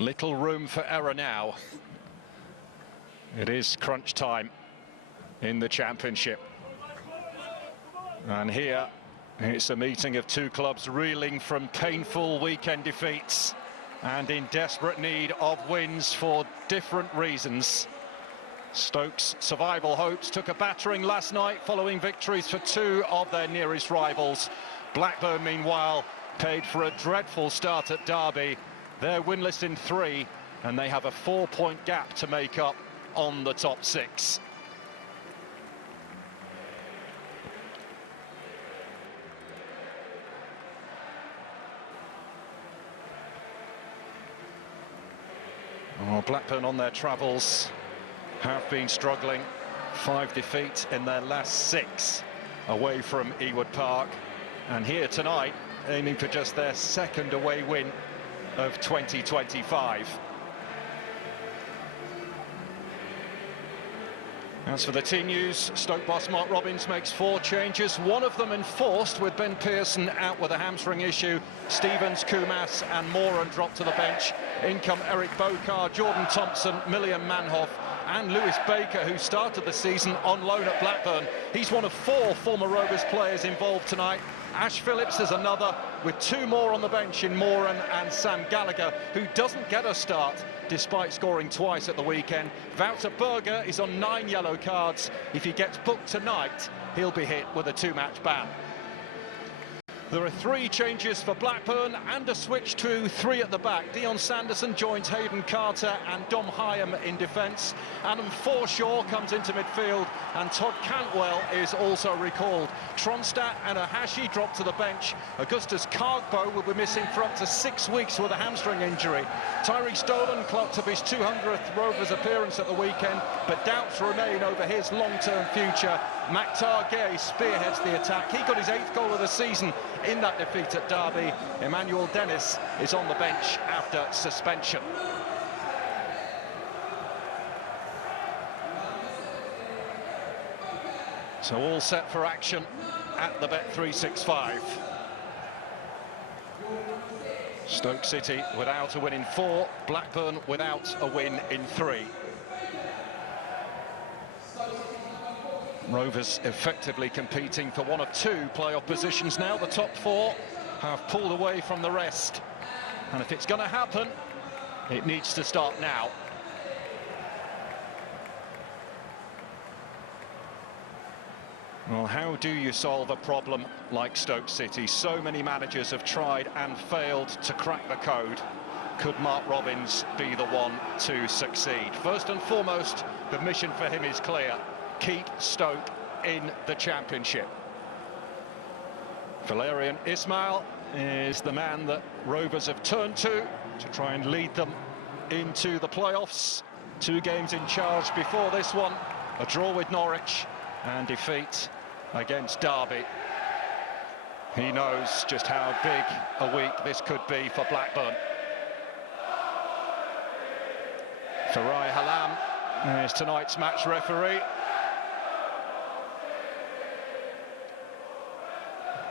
Little room for error now. It is crunch time in the Championship. And here, it's a meeting of two clubs reeling from painful weekend defeats and in desperate need of wins for different reasons. Stoke's survival hopes took a battering last night following victories for two of their nearest rivals. Blackburn, meanwhile, paid for a dreadful start at Derby. They're winless in 3, and they have a 4-point gap to make up on the top 6. Oh, Blackburn on their travels have been struggling. 5 defeats in their last 6 away from Ewood Park. And here tonight, aiming for just their 2nd away win of 2025. As for the team news, Stoke boss Mark Robins makes 4 changes, one of them enforced with Ben Pearson out with a hamstring issue. Stevens, Kumas and Moran dropped to the bench. In come Eric Bokar, Jordan Thompson, Millian Manhoff and Lewis Baker, who started the season on loan at Blackburn. He's one of 4 former Rovers players involved tonight. Ash Phillips is another, with 2 more on the bench in Moran and Sam Gallagher, who doesn't get a start despite scoring twice at the weekend. Wouter Berger is on 9 yellow cards. If he gets booked tonight, he'll be hit with a 2-match ban. There are 3 changes for Blackburn and a switch to 3 at the back. Dion Sanderson joins Hayden Carter and Dom Hyam in defence. Adam Forshaw comes into midfield and Todd Cantwell is also recalled. Tronstadt and Ahashi drop to the bench. Augustus Cargbo will be missing for up to 6 weeks with a hamstring injury. Tyree Stolen clocked up his 200th Rovers appearance at the weekend, but doubts remain over his long-term future. Maktar Gay spearheads the attack. He got his 8th goal of the season in that defeat at Derby. Emmanuel Dennis is on the bench after suspension. So all set for action at the Bet365. Stoke City without a win in 4, Blackburn without a win in 3. Rovers effectively competing for one of 2 playoff positions now. The top 4 have pulled away from the rest. And if it's going to happen, it needs to start now. Well, how do you solve a problem like Stoke City? So many managers have tried and failed to crack the code. Could Mark Robins be the one to succeed? First and foremost, the mission for him is clear. Keep Stoke in the Championship. Valerian Ismail is the man that Rovers have turned to try and lead them into the playoffs. 2 games in charge before this one, a draw with Norwich and defeat against Derby. He knows just how big a week this could be for Blackburn. Farai Halam is tonight's match referee.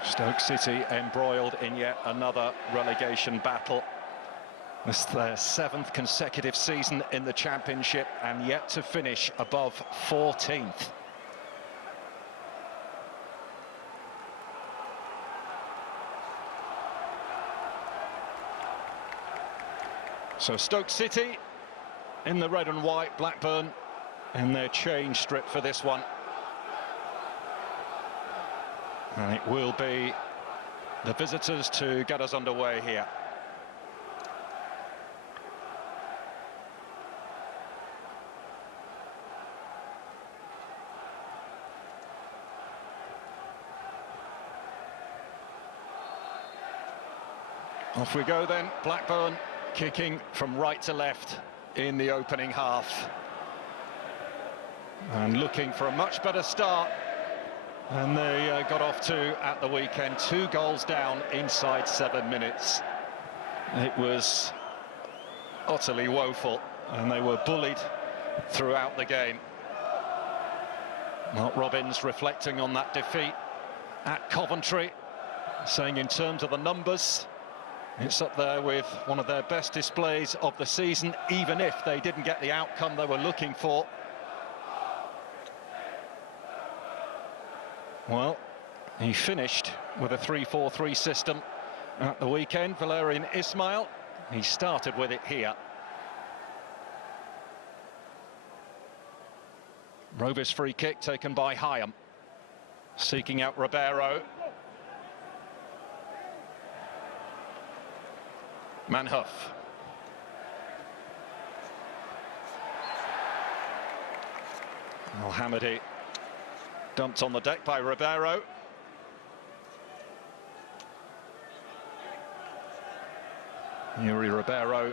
Stoke City embroiled in yet another relegation battle. This is their 7th consecutive season in the Championship and yet to finish above 14th. So Stoke City in the red and white, Blackburn in their change strip for this one. And it will be the visitors to get us underway here. Off we go then, Blackburn kicking from right to left in the opening half. And looking for a much better start than they got off to at the weekend. 2 goals down inside 7 minutes. It was utterly woeful, and they were bullied throughout the game. Mark Robins reflecting on that defeat at Coventry, saying in terms of the numbers, It's up there with one of their best displays of the season, even if they didn't get the outcome they were looking for. Well, he finished with a 3-4-3 system at the weekend, Valerian Ismail. He started with it here. Rovers free kick taken by Hyam. Seeking out Ribeiro. Manhoef. Al-Hamadi dumped on the deck by Ribeiro. Yuri Ribeiro,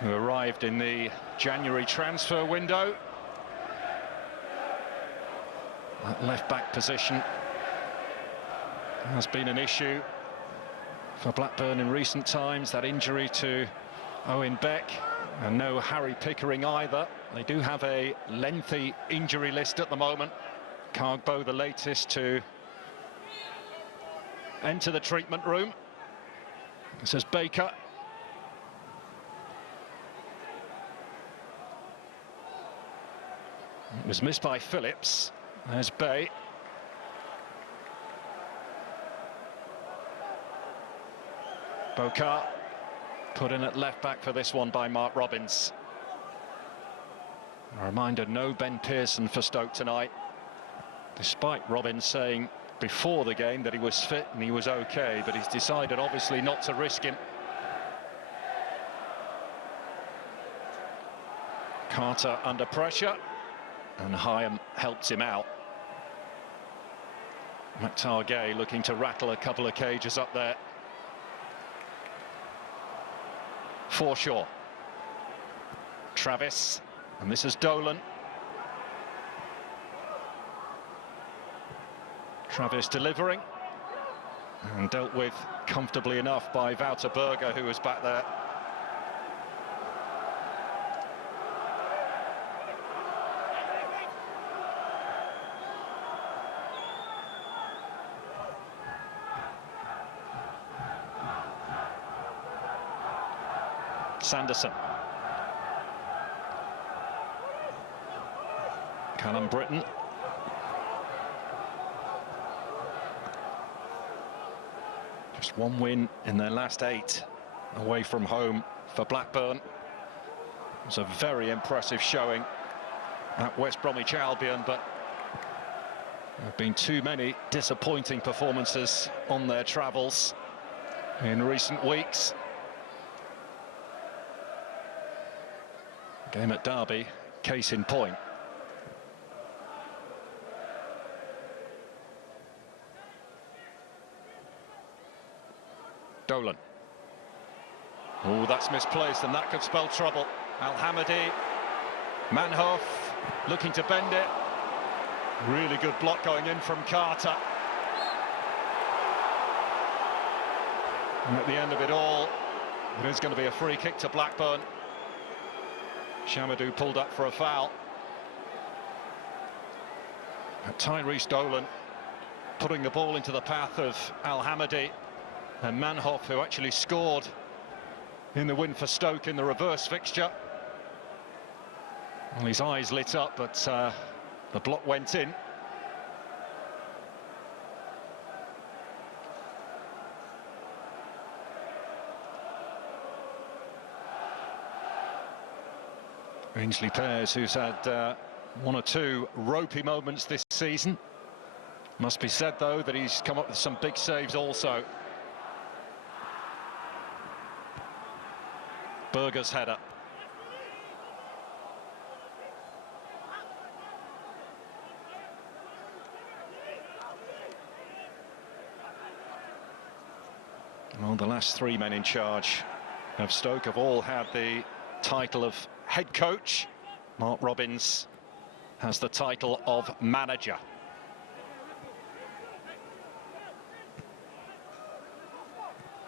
who arrived in the January transfer window. That left-back position has been an issue for Blackburn in recent times. That injury to Owen Beck, and no Harry Pickering either. They do have a lengthy injury list at the moment. Cargbo, the latest to enter the treatment room. This is Baker. It was missed by Phillips. There's Bay. Bokar put in at left back for this one by Mark Robins. A reminder, no Ben Pearson for Stoke tonight, despite Robins saying before the game that he was fit and he was okay, but he's decided obviously not to risk him. Carter under pressure, and Hyam helps him out. McTargay looking to rattle a couple of cages up there. Forshaw. Travis, and this is Dolan. Travis delivering, and dealt with comfortably enough by Wouter Berger, who was back there. Sanderson. Callum Britton. Just one win in their last 8 away from home for Blackburn. It was a very impressive showing at West Bromwich Albion, but there have been too many disappointing performances on their travels in recent weeks. Game at Derby, case in point. Dolan. Oh, that's misplaced, and that could spell trouble. Al-Hamadi. Manhoef looking to bend it. Really good block going in from Carter. And at the end of it all, it is going to be a free kick to Blackburn. Shamadou pulled up for a foul. Tyrese Dolan putting the ball into the path of Al-Hamadi, and Manhoef, who actually scored in the win for Stoke in the reverse fixture. Well, his eyes lit up, but the block went in. Ainsley Pears, who's had 1 or 2 ropey moments this season. Must be said, though, that he's come up with some big saves also. Berger's header. Well, the last 3 men in charge of Stoke have all had the title of head coach. Mark Robins has the title of manager.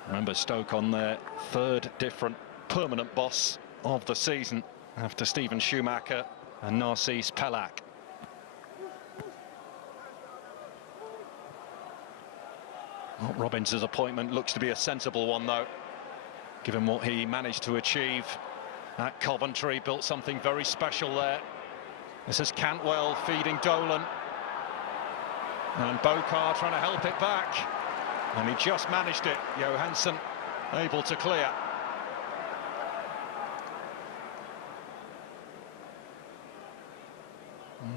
Remember, Stoke on their 3rd different permanent boss of the season after Steven Schumacher and Narcisse Pelak. Well, Robins' appointment looks to be a sensible one, though. given what he managed to achieve at Coventry. Built something very special there. This is Cantwell feeding Dolan. And Bokar trying to help it back. And he just managed it. Johansson able to clear.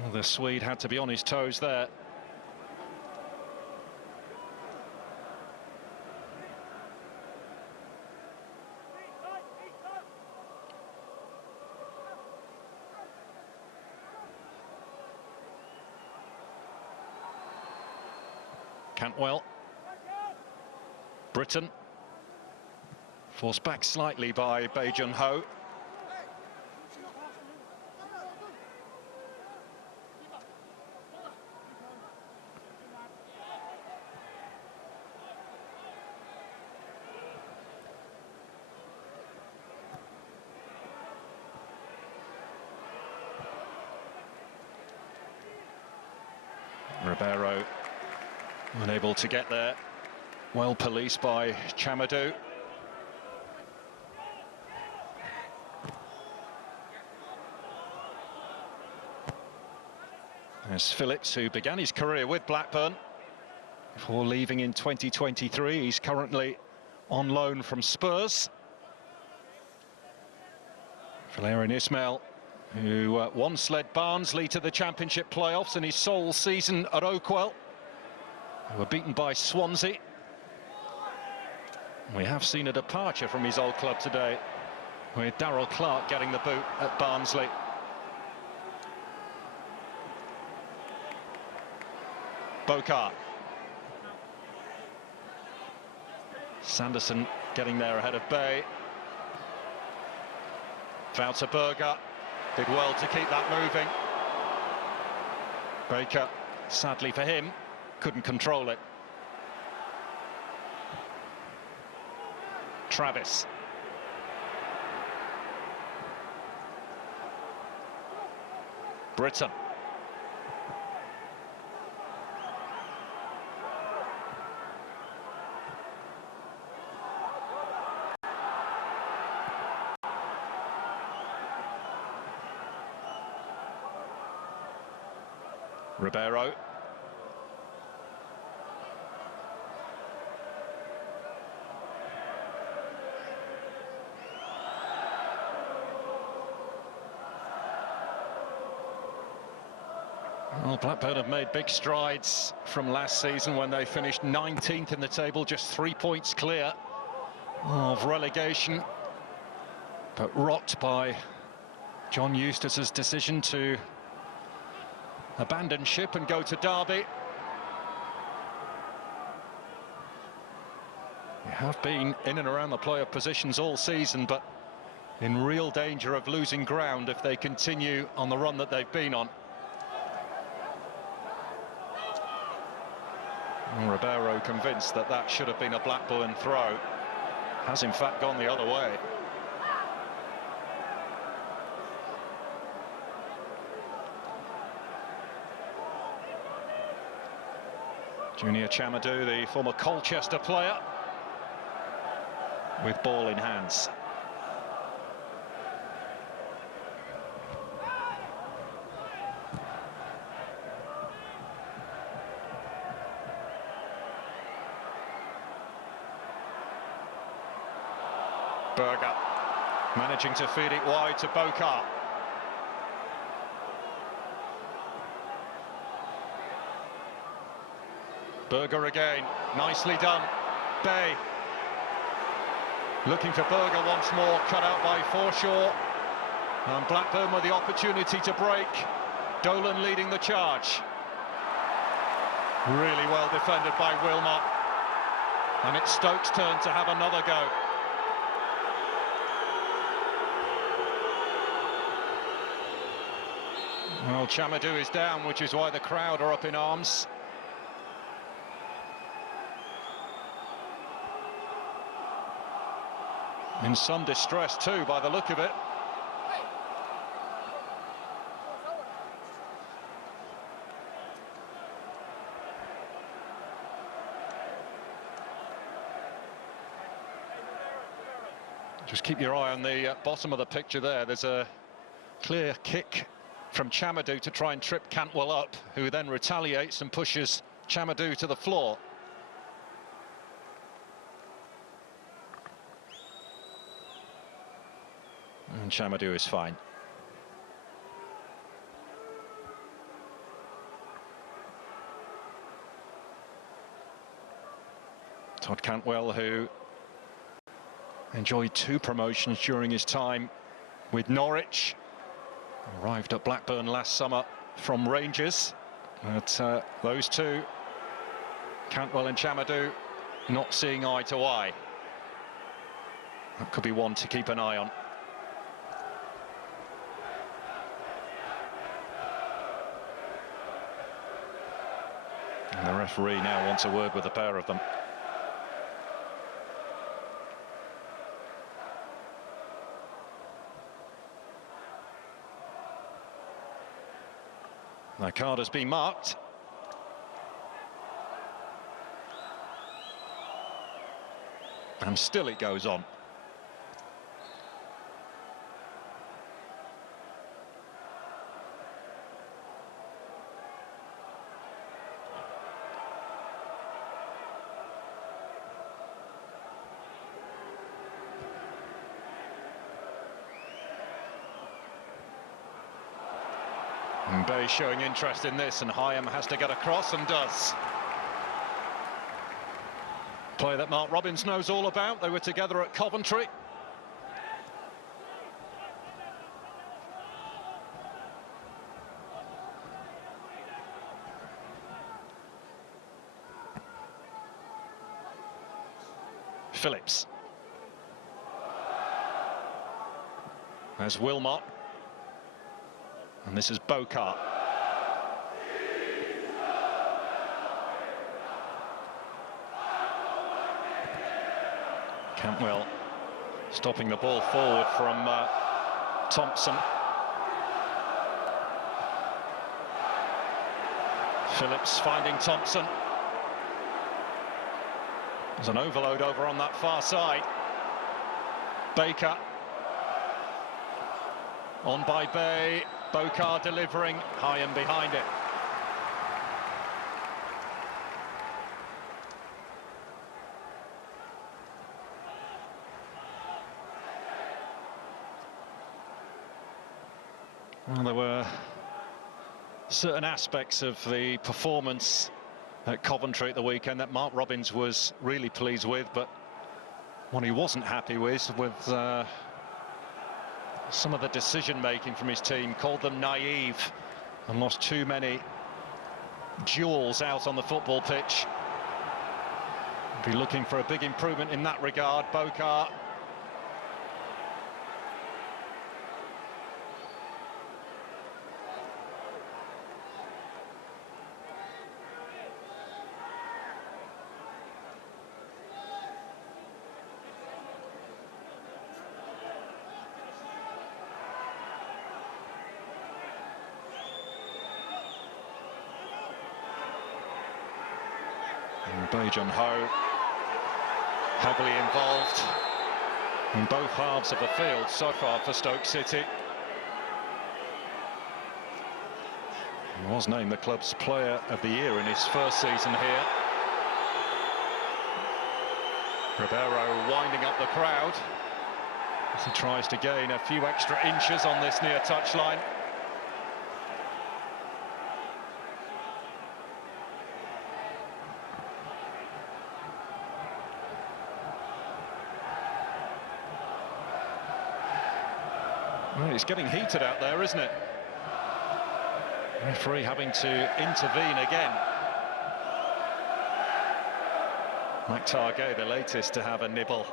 Well, the Swede had to be on his toes there. Cantwell. Britain. Forced back slightly by Bae-Jun-ho. Ribeiro unable to get there. Well policed by Chamadou. There's Phillips, who began his career with Blackburn before leaving in 2023. He's currently on loan from Spurs. Valérien Ismaël, who once led Barnsley to the Championship playoffs in his sole season at Oakwell. They were beaten by Swansea. We have seen a departure from his old club today, with Darrell Clarke getting the boot at Barnsley. Bokar. Sanderson getting there ahead of Bay. Wouter Berger did well to keep that moving. Baker, sadly for him, couldn't control it. Travis. Britain. Ribeiro. Well, Blackburn have made big strides from last season when they finished 19th in the table, just 3 points clear of relegation, but rocked by John Eustace's decision to abandon ship and go to Derby. They have been in and around the playoff positions all season, but in real danger of losing ground if they continue on the run that they've been on. And Ribeiro convinced that that should have been a Blackburn throw. Has in fact gone the other way. Junior Chamadou, the former Colchester player, with ball in hands. Berger managing to feed it wide to Bokar. Berger again, nicely done. Bay looking for Berger once more, cut out by Forshaw. And Blackburn with the opportunity to break. Dolan leading the charge. Really well defended by Wilmot. And it's Stoke's turn to have another go. Well, Chamadou is down, which is why the crowd are up in arms. In some distress too, by the look of it. Just keep your eye on the bottom of the picture there. There's a clear kick from Chamadou to try and trip Cantwell up, who then retaliates and pushes Chamadou to the floor. And Chamadou is fine. Todd Cantwell, who enjoyed 2 promotions during his time with Norwich, arrived at Blackburn last summer from Rangers, but those two, Cantwell and Chamadou, not seeing eye to eye. That could be one to keep an eye on. And the referee now wants a word with the pair of them. The card has been marked. And still it goes on. And Bay showing interest in this, and Hyam has to get across and does. Play that Mark Robins knows all about. They were together at Coventry. Phillips. There's Wilmot. And this is Bokar. Cantwell stopping the ball forward from Thompson. Phillips finding Thompson. There's an overload over on that far side. Baker. On by Bay. Bokar delivering, Hyam behind it. Well, there were certain aspects of the performance at Coventry at the weekend that Mark Robins was really pleased with, but what he wasn't happy with some of the decision-making from his team. Called them naive and lost too many duels out on the football pitch. Be looking for a big improvement in that regard. Bokar. Bajan Ho heavily involved in both halves of the field so far for Stoke City. He was named the club's player of the year in his first season here. Ribeiro winding up the crowd as he tries to gain a few extra inches on this near touchline. Well, it's getting heated out there, isn't it? Referee having to intervene again. McTargay, the latest to have a nibble.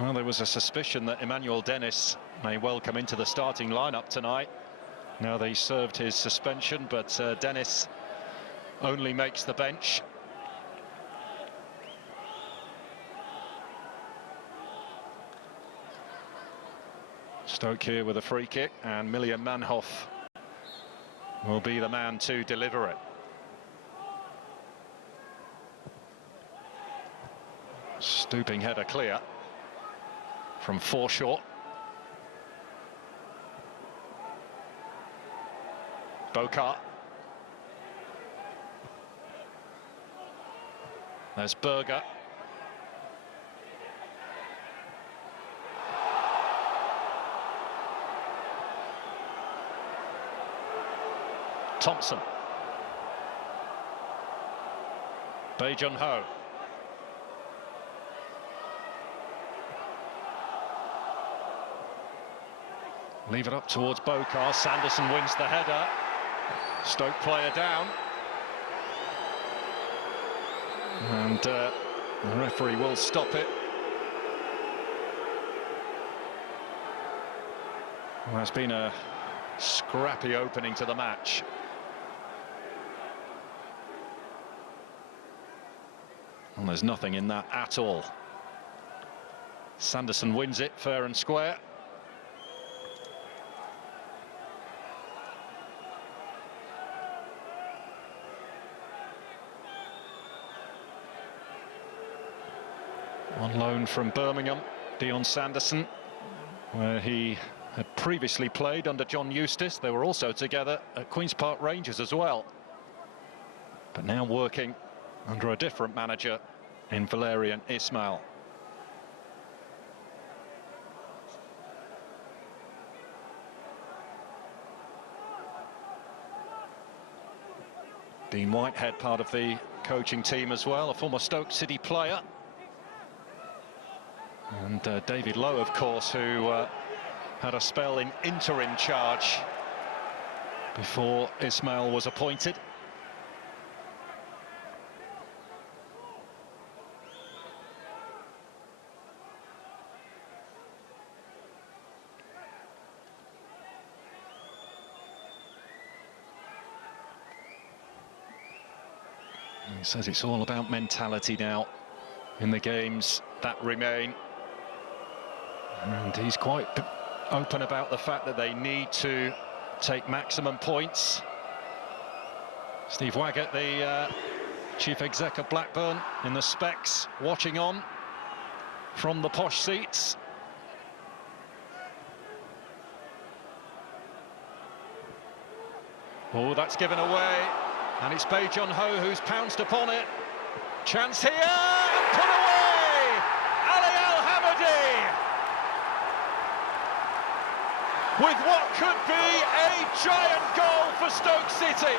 Well, there was a suspicion that Emmanuel Dennis may well come into the starting lineup tonight. Now they served his suspension, but Dennis only makes the bench. Stoke here with a free kick, and Miljan Manhoff will be the man to deliver it. Stooping header clear from foreshore. Bokar. There's Berger. Thompson. Bae Jun-ho. Leave it up towards Bokar. Sanderson wins the header. Stoke player down. And the referee will stop it. Well, it's been a scrappy opening to the match. And there's nothing in that at all. Sanderson wins it fair and square. On loan from Birmingham, Dion Sanderson, where he had previously played under John Eustace. They were also together at Queen's Park Rangers as well. But now working under a different manager in Valérien Ismaël. Dean Whitehead, part of the coaching team as well, a former Stoke City player. And David Lowe, of course, who had a spell in interim charge before Ismaël was appointed. He says it's all about mentality now in the games that remain. And he's quite open about the fact that they need to take maximum points. Steve Waggett, the chief exec of Blackburn, in the specs, watching on from the posh seats. Oh, that's given away. And it's Bae Jun-ho who's pounced upon it. Chance here, and put away! Ali Al-Hamadi! With what could be a giant goal for Stoke City.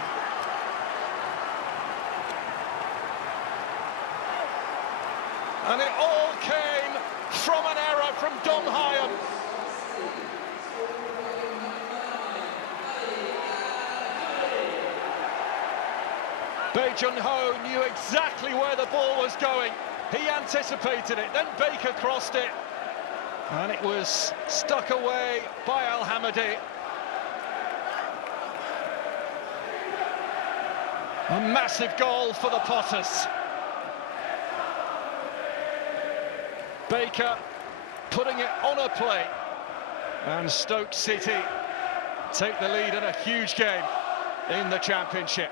And it all came from an error from Don Hyam. Bae Jun-ho knew exactly where the ball was going. He anticipated it, then Baker crossed it. And it was stuck away by Al-Hamadi. A massive goal for the Potters. Baker putting it on a plate. And Stoke City take the lead in a huge game in the Championship.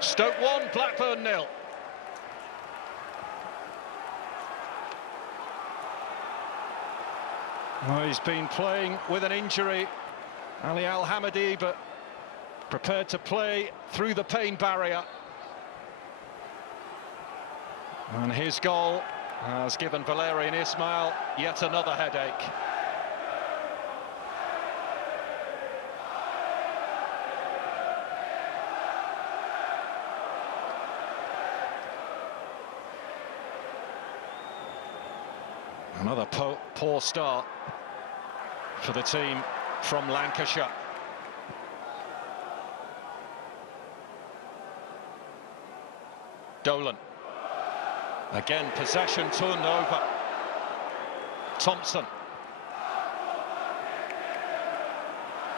Stoke 1, Blackburn 0. Well, he's been playing with an injury, Ali Al-Hamadi, but prepared to play through the pain barrier. And his goal has given Valérien Ismaël yet another headache. Another poor start for the team from Lancashire. Dolan. Again, possession turned over. Thompson.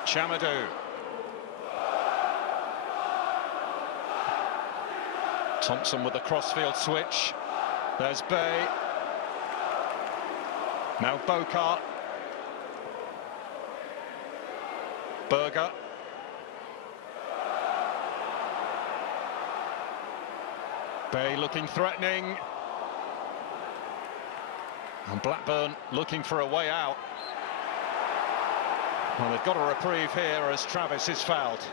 Chamadou. Thompson with the crossfield switch. There's Bae. Now Bokar. Bay looking threatening. And Blackburn looking for a way out. Well, they've got a reprieve here as Travis is fouled.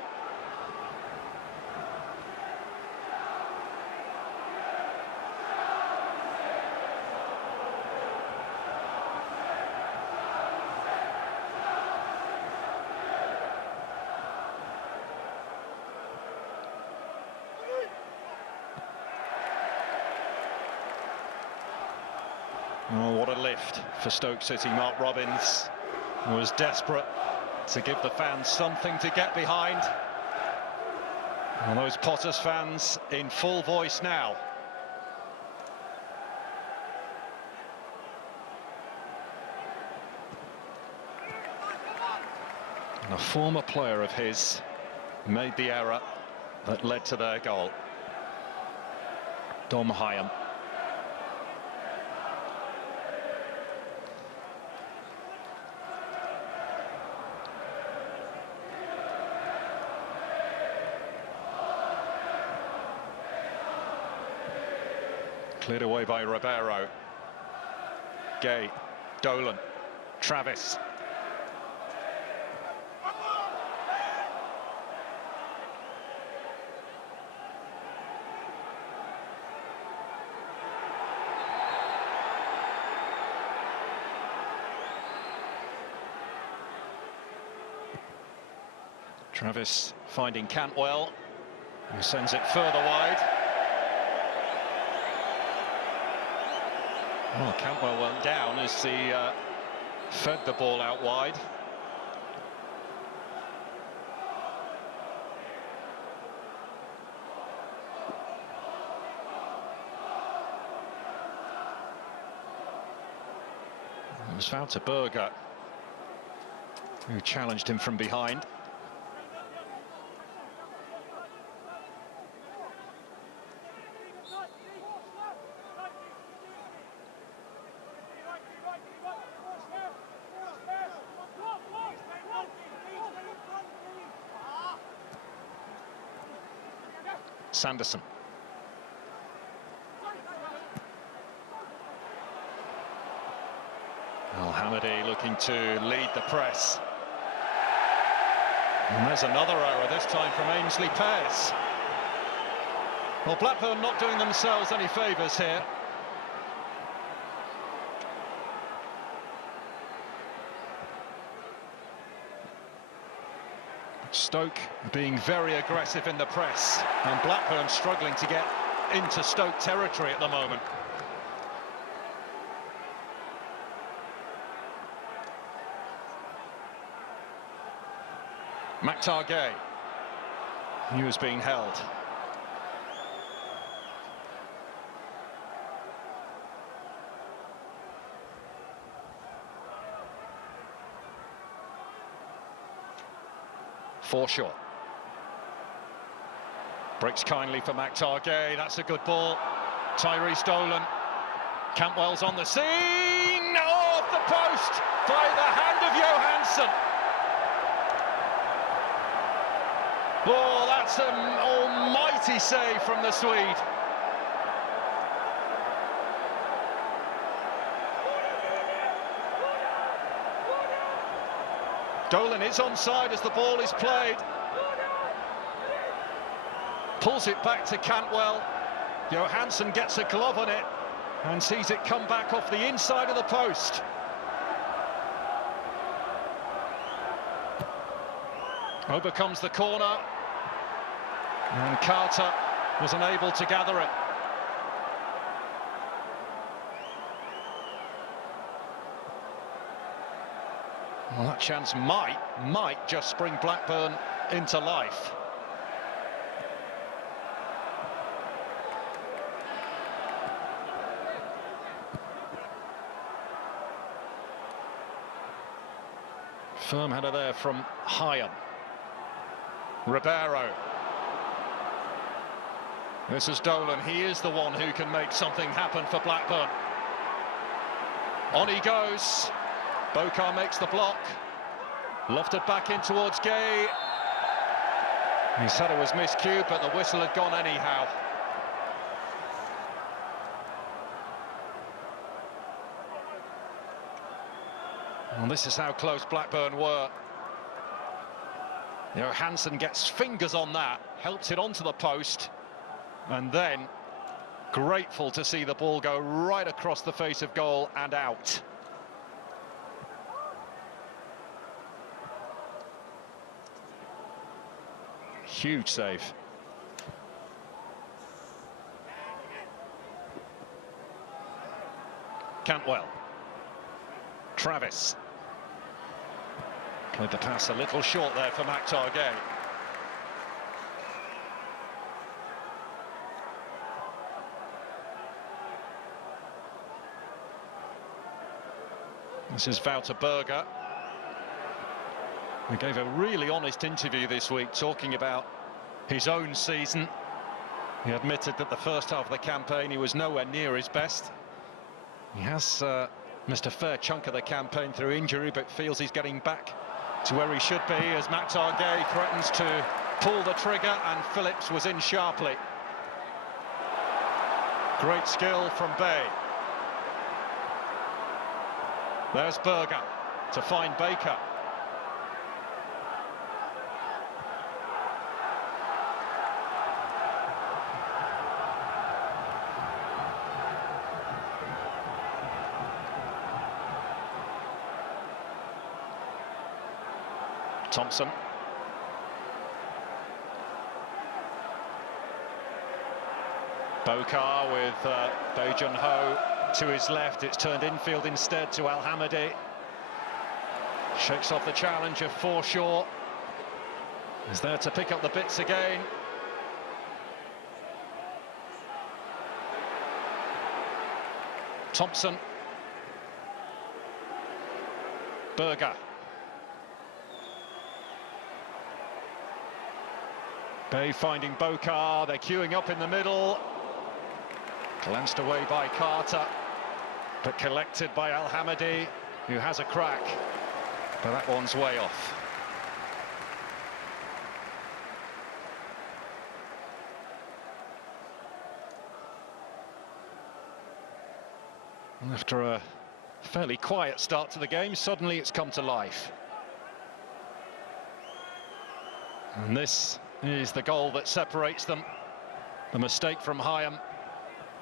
Oh, what a lift for Stoke City. Mark Robins was desperate to give the fans something to get behind. And those Potters fans in full voice now. And a former player of his made the error that led to their goal. Dom Hyam. Cleared away by Ribeiro. Gay, Dolan, Travis. Travis finding Cantwell, who sends it further wide. Oh, Cantwell went down as he fed the ball out wide. It was foul to Berger, who challenged him from behind. Sanderson. Al-Hamadi looking to lead the press. And there's another error, this time from Ainsley Pears. Well, Blackburn not doing themselves any favours here. Stoke being very aggressive in the press, and Blackburn struggling to get into Stoke territory at the moment. Matchday, he was being held. Forshaw. Breaks kindly for Matchday, that's a good ball. Tyrese Dolan. Cantwell's on the scene! Off the post by the hand of Johansson. Oh, that's an almighty save from the Swede. Dolan is onside as the ball is played. Pulls it back to Cantwell. Johansson gets a glove on it and sees it come back off the inside of the post. Over comes the corner. And Carter was unable to gather it. Well, that chance might just bring Blackburn into life. Firm header there from Hyam. Ribeiro. This is Dolan. He is the one who can make something happen for Blackburn. On he goes. Bokar makes the block. Lofted back in towards Gay. He said it was miscued, but the whistle had gone anyhow. Well, this is how close Blackburn were. Johansson gets fingers on that, helps it onto the post, and then grateful to see the ball go right across the face of goal and out. Huge save. Cantwell. Travis. Played the pass a little short there for Matchday. This is Wouter Berger. He gave a really honest interview this week talking about his own season. He admitted that the first half of the campaign he was nowhere near his best. He has missed a fair chunk of the campaign through injury, but feels he's getting back to where he should be as Matchday threatens to pull the trigger, and Phillips was in sharply. Great skill from Bay. There's Berger to find Baker. Thompson. Bokar with Bae Jun-ho to his left. It's turned infield instead to Al-Hamadi. Shakes off the challenge of Forshaw. Is there to pick up the bits again. Thompson. Berger. Bay finding Bokar, they're queuing up in the middle. Glanced away by Carter, but collected by Al-Hamadi, who has a crack, but that one's way off. And after a fairly quiet start to the game, suddenly it's come to life. And this is the goal that separates them. The mistake from Hyam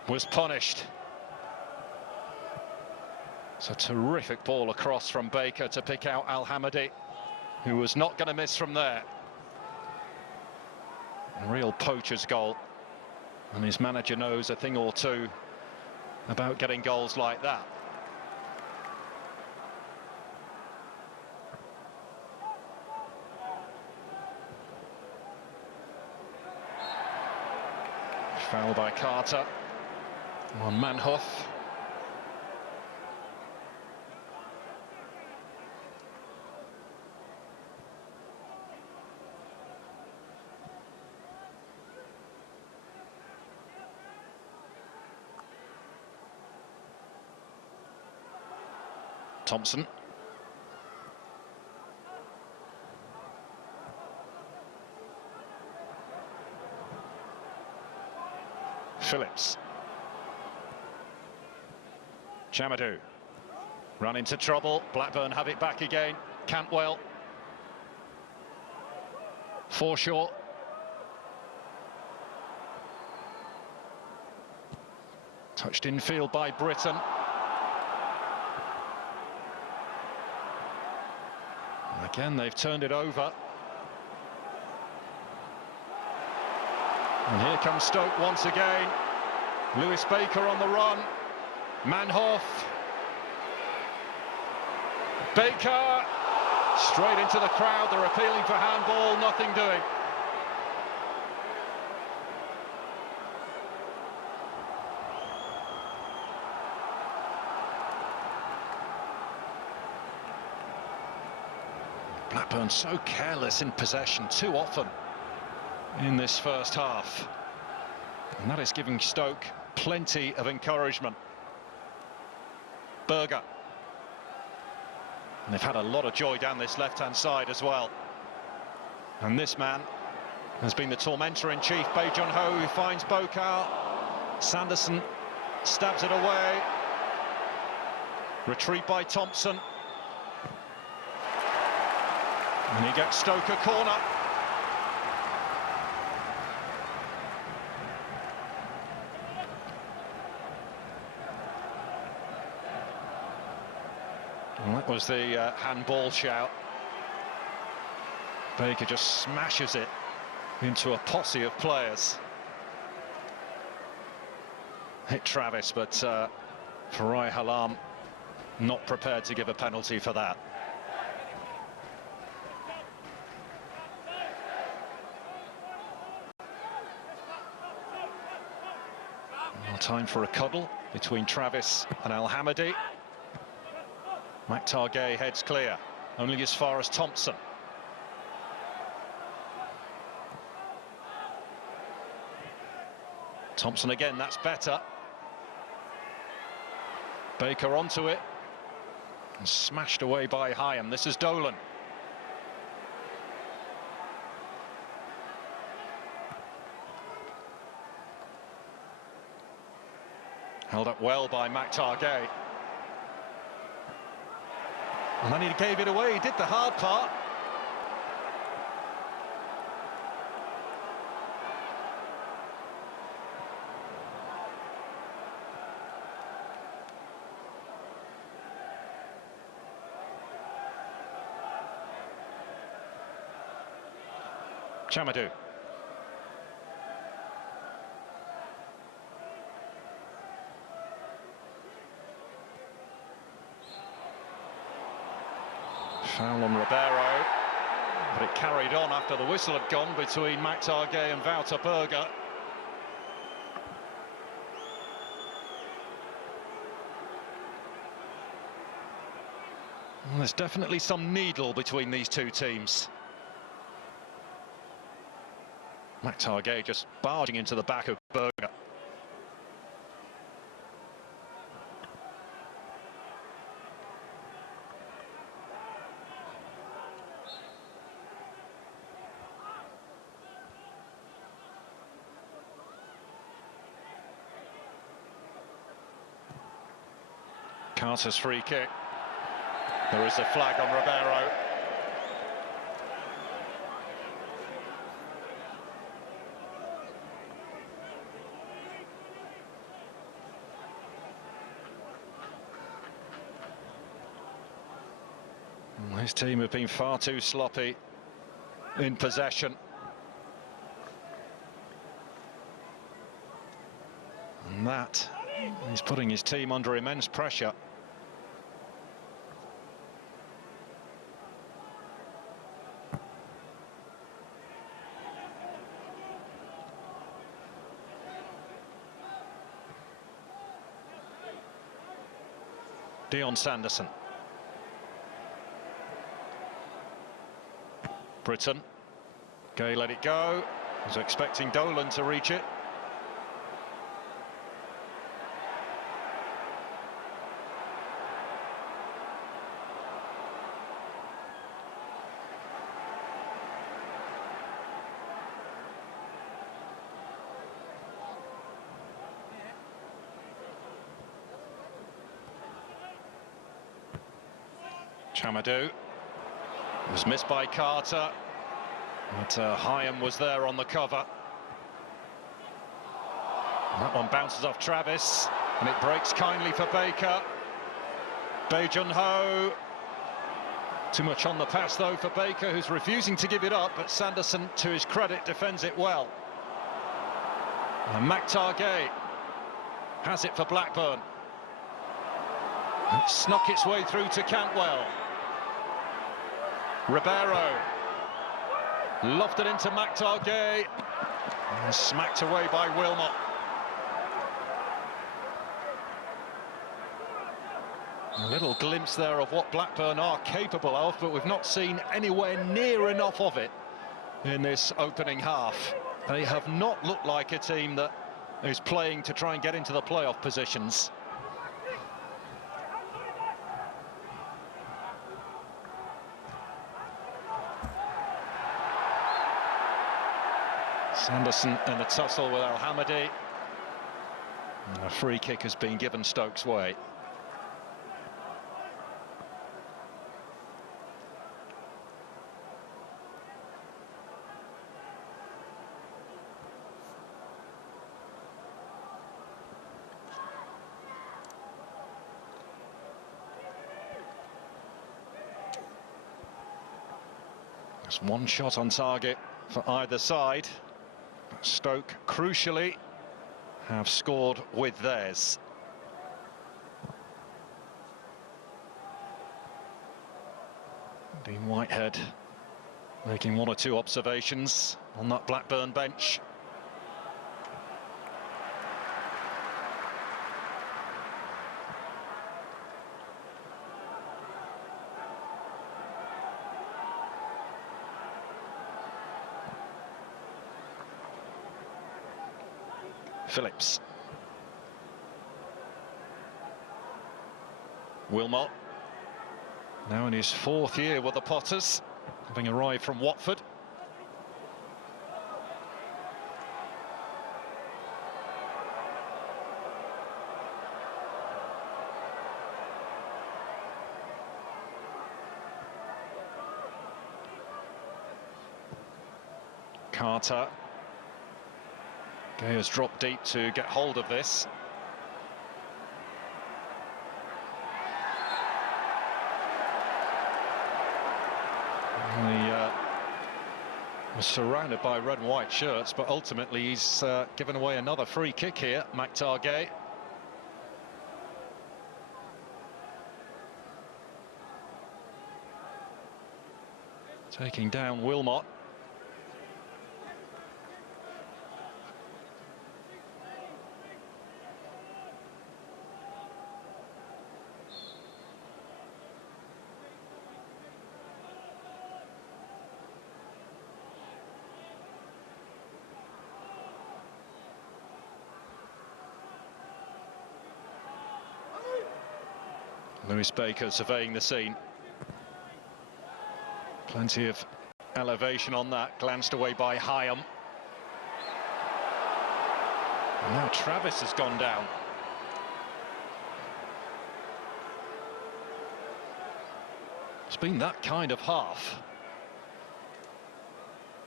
was punished. It's a terrific ball across from Baker to pick out Al-Hamadi, who was not going to miss from there. A real poacher's goal, and his manager knows a thing or two about getting goals like that. Foul by Carter on Manhoff. Thompson. Phillips. Chamadou. Run into trouble. Blackburn have it back again. Cantwell. Forshaw. Touched infield by Britton. And again, they've turned it over. And here comes Stoke once again. Lewis Baker on the run. Manhoff. Baker. Straight into the crowd. They're appealing for handball. Nothing doing. Blackburn so careless in possession too often in this first half, and that is giving Stoke plenty of encouragement. Berger. And they've had a lot of joy down this left-hand side as well. And this man has been the tormentor-in-chief, Bae Jun-ho, who finds Bokar. Sanderson stabs it away. Retreat by Thompson. And he gets Stoke a corner. And that was the handball shout. Baker just smashes it into a posse of players. Hit Travis, but Farai Halam not prepared to give a penalty for that. Well, time for a cuddle between Travis and Al Hamadi. Matchday heads clear, only as far as Thompson. Thompson again, that's better. Baker onto it. And smashed away by Hyam. This is Dolan. Held up well by Matchday. And then he gave it away, he did the hard part. Chamadou. Foul on Ribeiro, but it carried on after the whistle had gone between Matchday and Wouter Berger. Well, there's definitely some needle between these two teams. Matchday just barging into the back of Berger. Carter's free kick. There is a flag on Ribeiro. His team have been far too sloppy in possession. And that is putting his team under immense pressure. Dion Sanderson. Britton. Gay let it go. Was expecting Dolan to reach it. Chamadou. It was missed by Carter, but Hyam was there on the cover. And that one bounces off Travis, and it breaks kindly for Baker. Bae-Jun-ho. Too much on the pass, though, for Baker, who's refusing to give it up, but Sanderson, to his credit, defends it well. And Matchday has it for Blackburn. It snuck its way through to Cantwell. Ribeiro lofted into Matchday and smacked away by Wilmot. A little glimpse there of what Blackburn are capable of, but we've not seen anywhere near enough of it in this opening half. They have not looked like a team that is playing to try and get into the playoff positions. Sanderson in a tussle with Al Hamadi. And a free kick has been given Stoke's way. Just one shot on target for either side. Stoke, crucially, have scored with theirs. Dean Whitehead making one or two observations on that Blackburn bench. Phillips. Wilmot, now in his fourth year with the Potters, having arrived from Watford. Carter. Gay has dropped deep to get hold of this. He was surrounded by red and white shirts, but ultimately he's given away another free kick here, Matchday. Taking down Wilmot. Lewis Baker surveying the scene. Plenty of elevation on that, glanced away by Hyam. And now Travis has gone down. It's been that kind of half.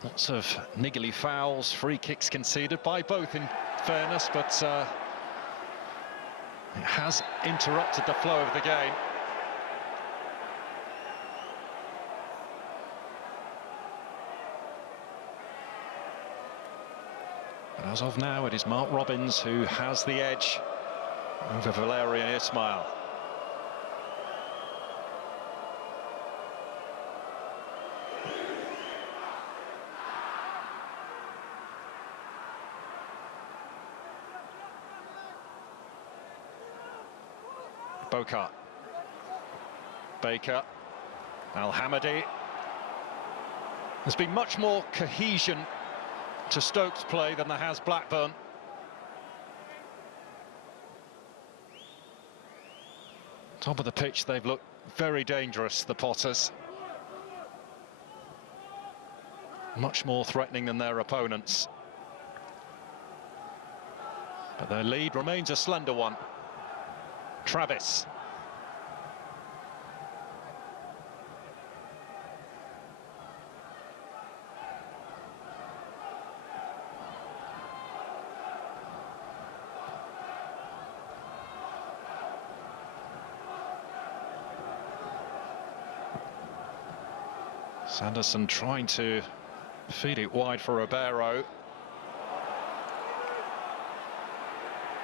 Lots of niggly fouls, free kicks conceded by both in fairness, but it has interrupted the flow of the game. But as of now, it is Mark Robins who has the edge over Valerian Ismail. Bokar, Baker, Al-Hamadi. There's been much more cohesion to Stoke's play than there has Blackburn. Top of the pitch, they've looked very dangerous, the Potters. Much more threatening than their opponents. But their lead remains a slender one. Travis. Sanderson trying to feed it wide for Ribeiro.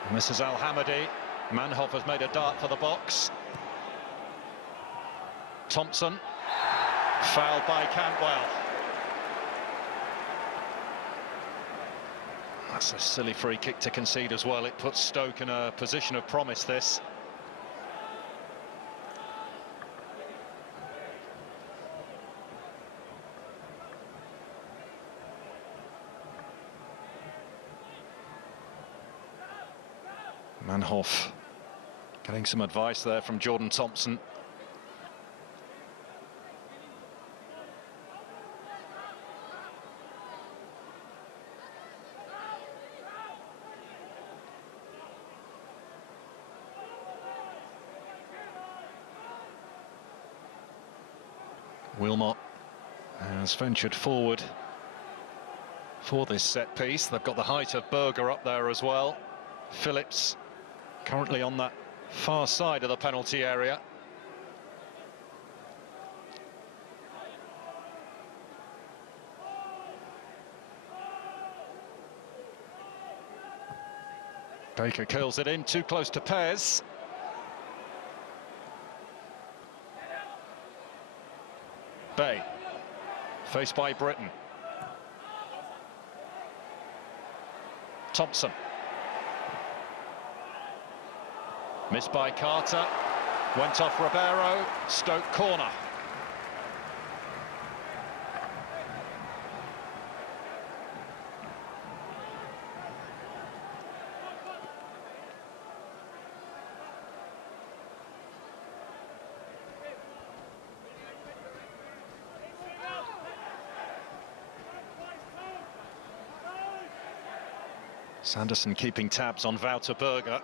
And this is Al-Hamadi. Manhoff has made a dart for the box. Thompson, fouled by Cantwell. That's a silly free kick to concede as well. It puts Stoke in a position of promise, this. Manhoff getting some advice there from Jordan Thompson. Wilmot has ventured forward for this set piece. They've got the height of Berger up there as well. Phillips currently on that far side of the penalty area. Baker curls it in, too close to Pez. Bay, faced by Britton. Thompson. Missed by Carter. Went off Ribeiro. Stoke corner. Sanderson keeping tabs on Wouter Berger.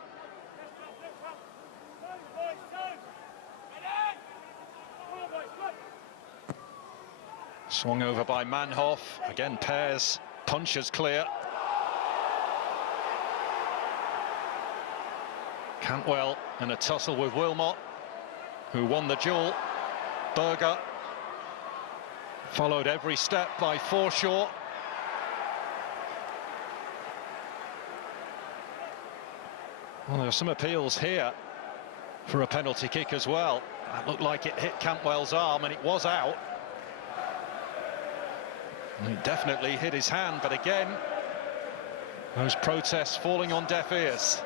Swung over by Manhoff. Again, Pairs punches clear. Cantwell in a tussle with Wilmot, who won the duel. Berger followed every step by Forshaw. Well, there are some appeals here for a penalty kick as well. That looked like it hit Cantwell's arm, and it was out. And he definitely hit his hand, but again, those protests falling on deaf ears.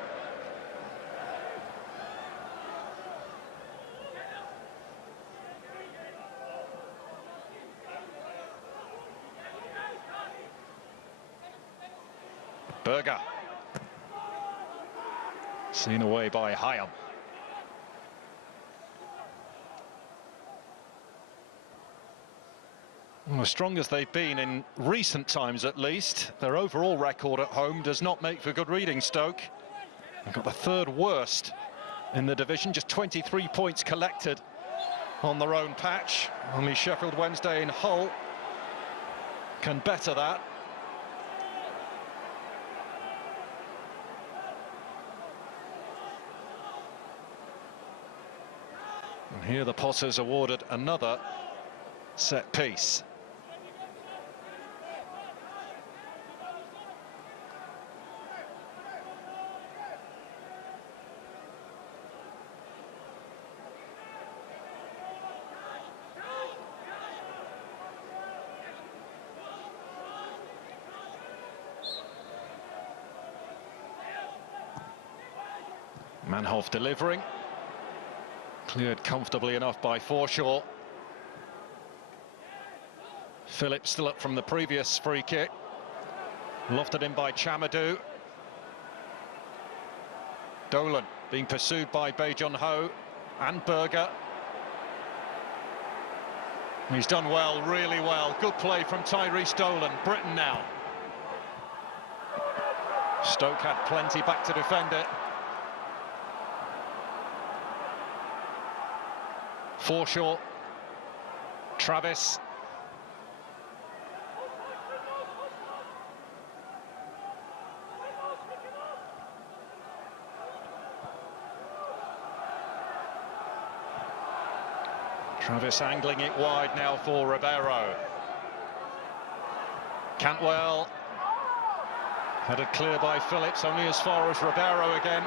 Berger. Seen away by Hyam. Well, as strong as they've been in recent times at least, their overall record at home does not make for good reading, Stoke. They've got the third worst in the division, just 23 points collected on their own patch. Only Sheffield Wednesday and Hull can better that. And here the Potters awarded another set piece. Manhoff delivering. Cleared comfortably enough by Forshaw. Phillips still up from the previous free kick. Lofted in by Chamadou. Dolan being pursued by Bae-Jun-ho and Berger. He's done well, really well. Good play from Tyrese Dolan. Britton now. Stoke had plenty back to defend it. Forshaw, Travis. Travis angling it wide now for Ribeiro. Cantwell. Headed clear by Phillips, only as far as Ribeiro again.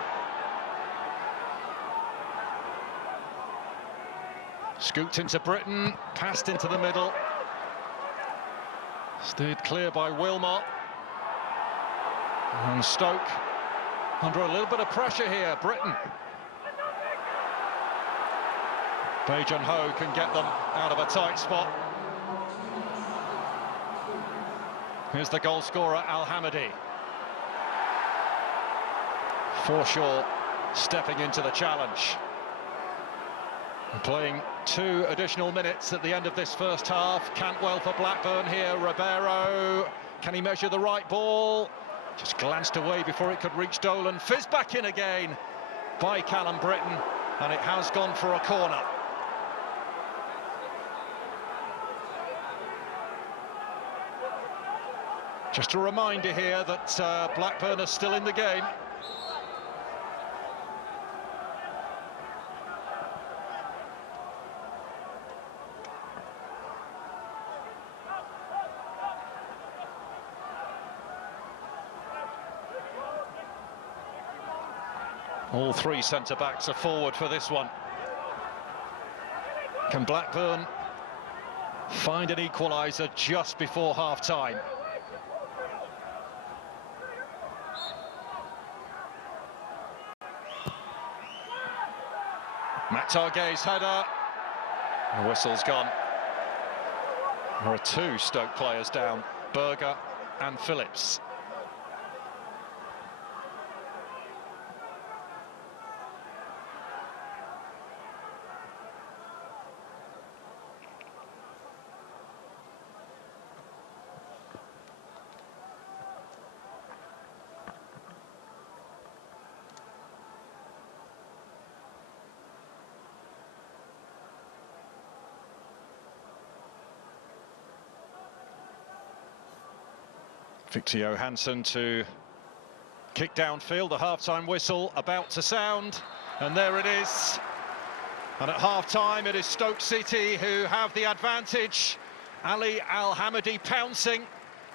Scooped into Britton, passed into the middle. Steered clear by Wilmot. And Stoke under a little bit of pressure here. Britton. Bae-Jun-ho can get them out of a tight spot. Here's the goal scorer, Al-Hamadi. Forshaw stepping into the challenge. And playing 2 additional minutes at the end of this first half. Cantwell for Blackburn here. Ribeiro, can he measure the right ball? Just glanced away before it could reach Dolan. Fizz back in again by Callum Britton, and it has gone for a corner. Just a reminder here that Blackburn are still in the game. All three centre-backs are forward for this one. Can Blackburn find an equaliser just before half-time? Matchday header. The whistle's gone. There are two Stoke players down, Berger and Phillips. Victor Johansson to kick downfield, the half-time whistle about to sound, and there it is. And at half-time it is Stoke City who have the advantage. Ali Al-Hamadi pouncing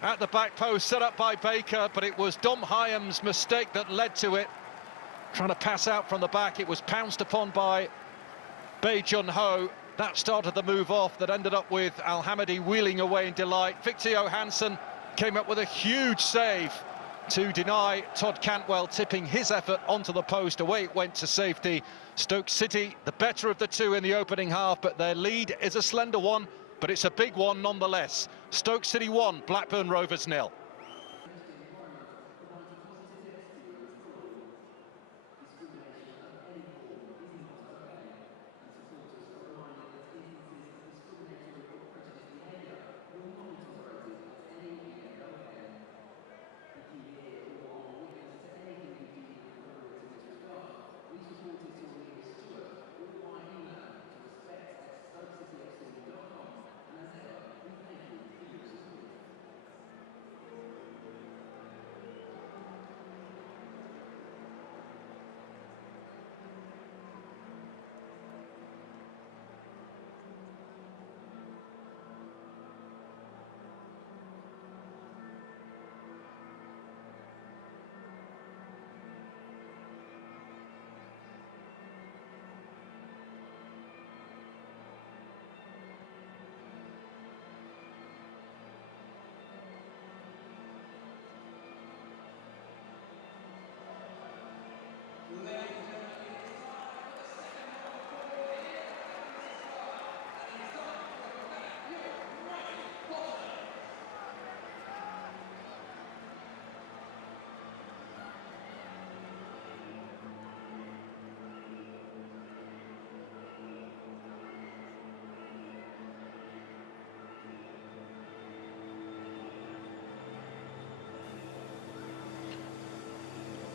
at the back post, set up by Baker, but it was Dom Hyam's mistake that led to it. Trying to pass out from the back, it was pounced upon by Bae Jun-ho. That started the move off that ended up with Al-Hamadi wheeling away in delight. Victor Johansson came up with a huge save to deny Todd Cantwell tipping his effort onto the post. Away it went to safety. Stoke City, the better of the two in the opening half, but their lead is a slender one, but it's a big one nonetheless. Stoke City 1, Blackburn Rovers 0.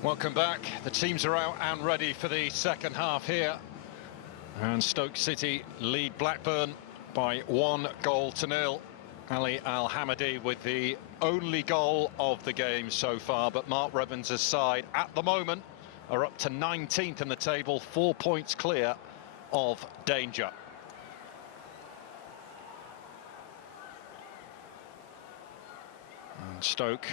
Welcome back. The teams are out and ready for the second half here. And Stoke City lead Blackburn by 1-0. Ali Al-Hamadi with the only goal of the game so far, but Mark Robins' side at the moment are up to 19th in the table, 4 points clear of danger. And Stoke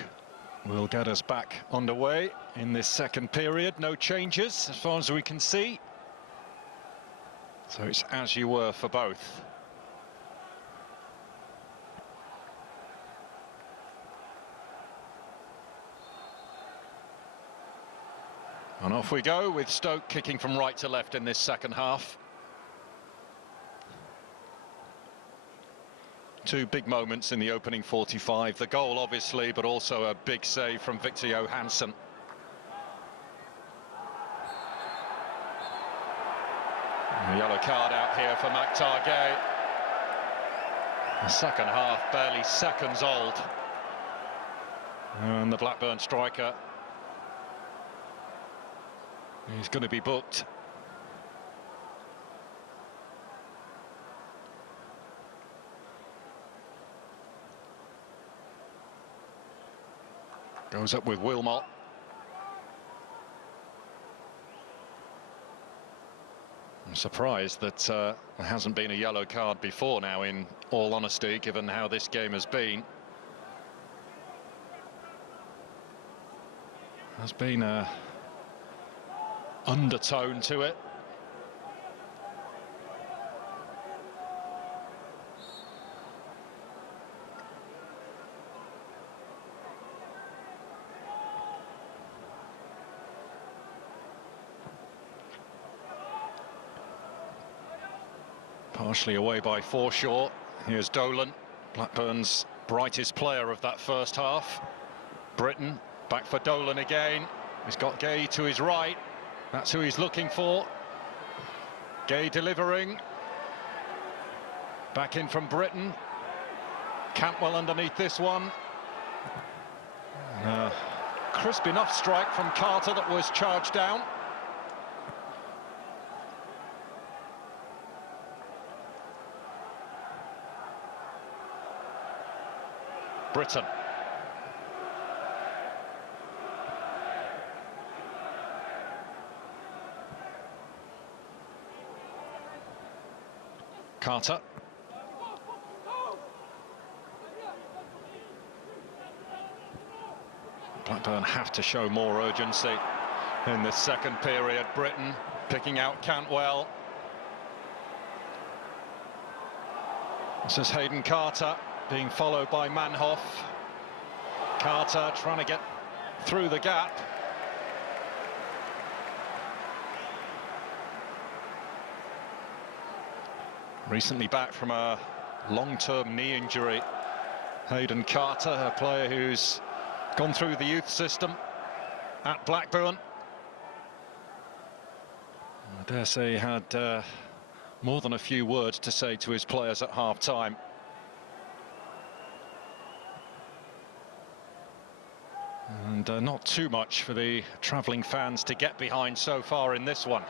will get us back underway in this second period. No changes as far as we can see. So it's as you were for both. And off we go with Stoke kicking from right to left in this second half. Two big moments in the opening 45. The goal, obviously, but also a big save from Victor Johansson. A yellow card out here for Matchday. The second half barely seconds old. And the Blackburn striker, he's going to be booked. Goes up with Wilmot. I'm surprised that there hasn't been a yellow card before now, in all honesty, given how this game has been. Has been a undertone to it. Partially away by Forshaw. Here's Dolan, Blackburn's brightest player of that first half. Britton, back for Dolan again. He's got Gay to his right. That's who he's looking for. Gay delivering. Back in from Britton. Cantwell underneath this one. Crisp enough strike from Carter that was charged down. Britton. Carter. Blackburn have to show more urgency in the second period. Britton picking out Cantwell. This is Hayden Carter being followed by Manhoff. Carter trying to get through the gap. Recently back from a long-term knee injury. Hayden Carter, a player who's gone through the youth system at Blackburn. I dare say he had more than a few words to say to his players at half-time. And not too much for the travelling fans to get behind so far in this one.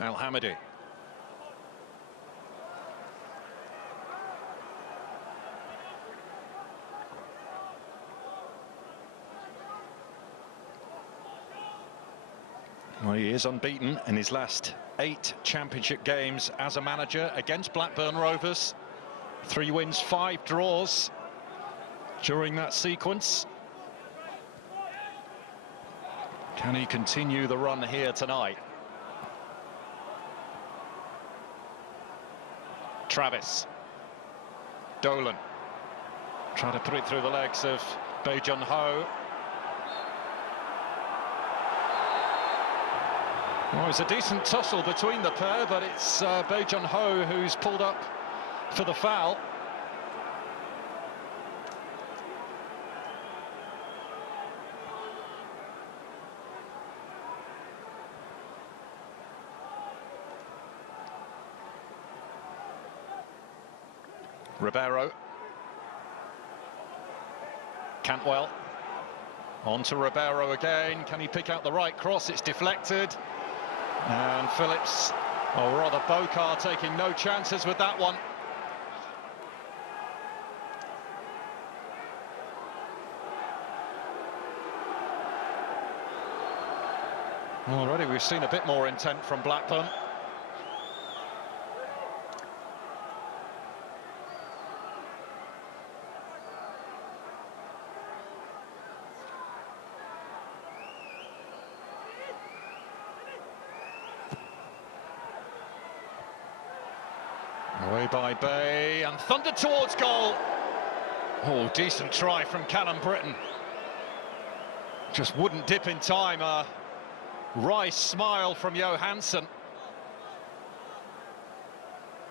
Al Hamidi. Well, he is unbeaten in his last 8 championship games as a manager against Blackburn Rovers. 3 wins, 5 draws during that sequence. Can he continue the run here tonight? Travis. Dolan. Trying to put it through the legs of Bae Jun-ho. Well, it's a decent tussle between the pair, but it's Bae Jun-ho who's pulled up for the foul. Ribeiro. Cantwell. On to Ribeiro again. Can he pick out the right cross? It's deflected. And Phillips, or rather Bokar, taking no chances with that one. Already we've seen a bit more intent from Blackburn. Away by Bay and thundered towards goal. Oh, decent try from Callum Britton. Just wouldn't dip in time. A wry smile from Johansson.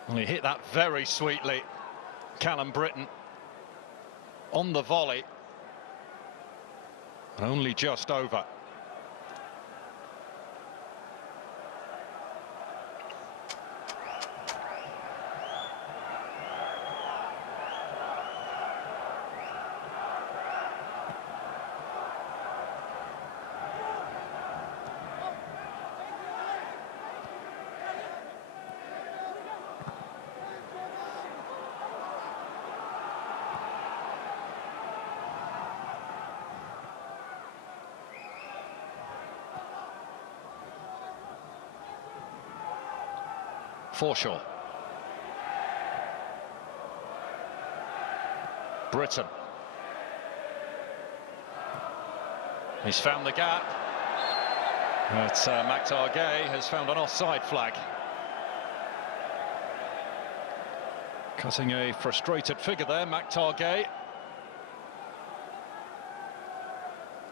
Well, he hit that very sweetly. Callum Britton on the volley. Only just over. Forshaw. Britain. He's found the gap, but Matchday has found an offside flag. Cutting a frustrated figure there, Matchday.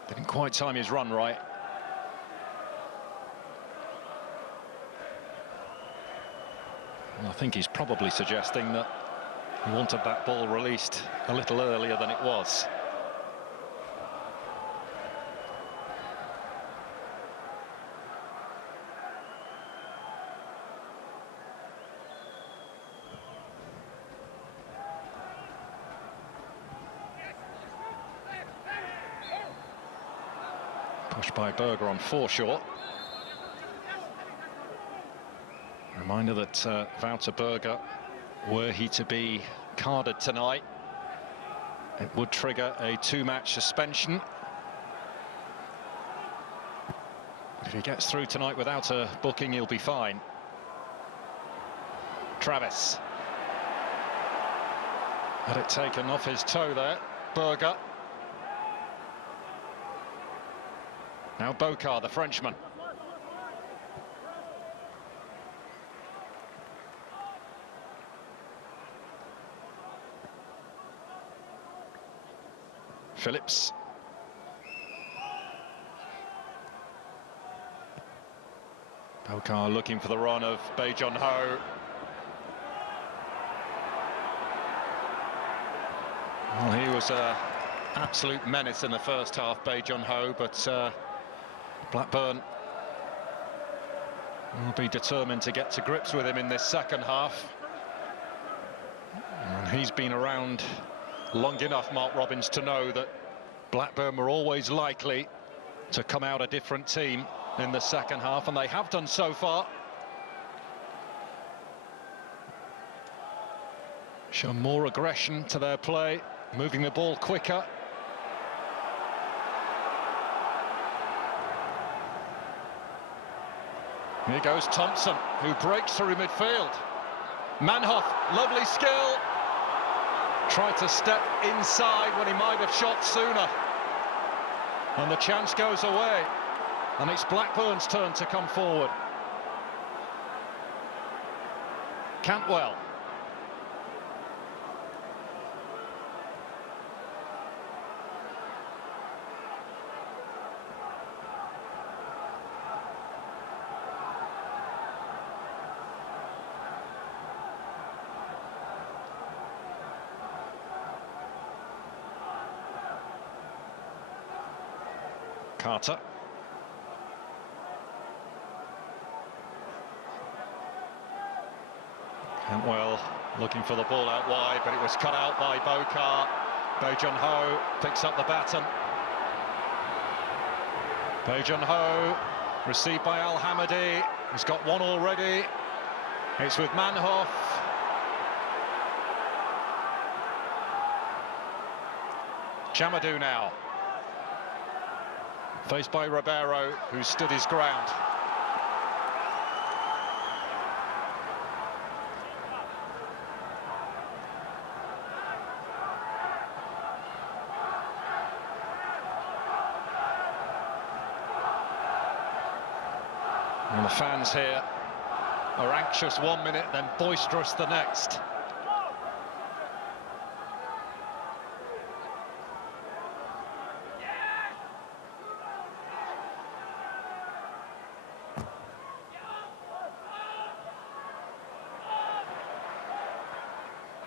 Didn't quite time his run right. And I think he's probably suggesting that he wanted that ball released a little earlier than it was. Pushed by Berger on foreshore. Reminder that Wouter Berger, were he to be carded tonight, it would trigger a 2-match suspension. If he gets through tonight without a booking, he'll be fine. Travis. Had it taken off his toe there, Berger. Now Bocard, the Frenchman. Phillips. Bocard looking for the run of Bae Jun-ho. Well, he was an absolute menace in the first half, Bae Jun-ho, but Blackburn will be determined to get to grips with him in this second half. And he's been around long enough, Mark Robins, to know that Blackburn were always likely to come out a different team in the second half, and they have done so far. Show more aggression to their play, moving the ball quicker. Here goes Thompson, who breaks through midfield. Manhoff, lovely skill. Tried to step inside when he might have shot sooner. And the chance goes away. And it's Blackburn's turn to come forward. Cantwell. Carter. Cantwell looking for the ball out wide, but it was cut out by Bocard. Bae Jun-ho picks up the baton. Bae Jun-ho received by Al Hamadi. He's got one already. It's with Manhoff. Jamadou now. Faced by Ribeiro, who stood his ground. And the fans here are anxious 1 minute, then boisterous the next.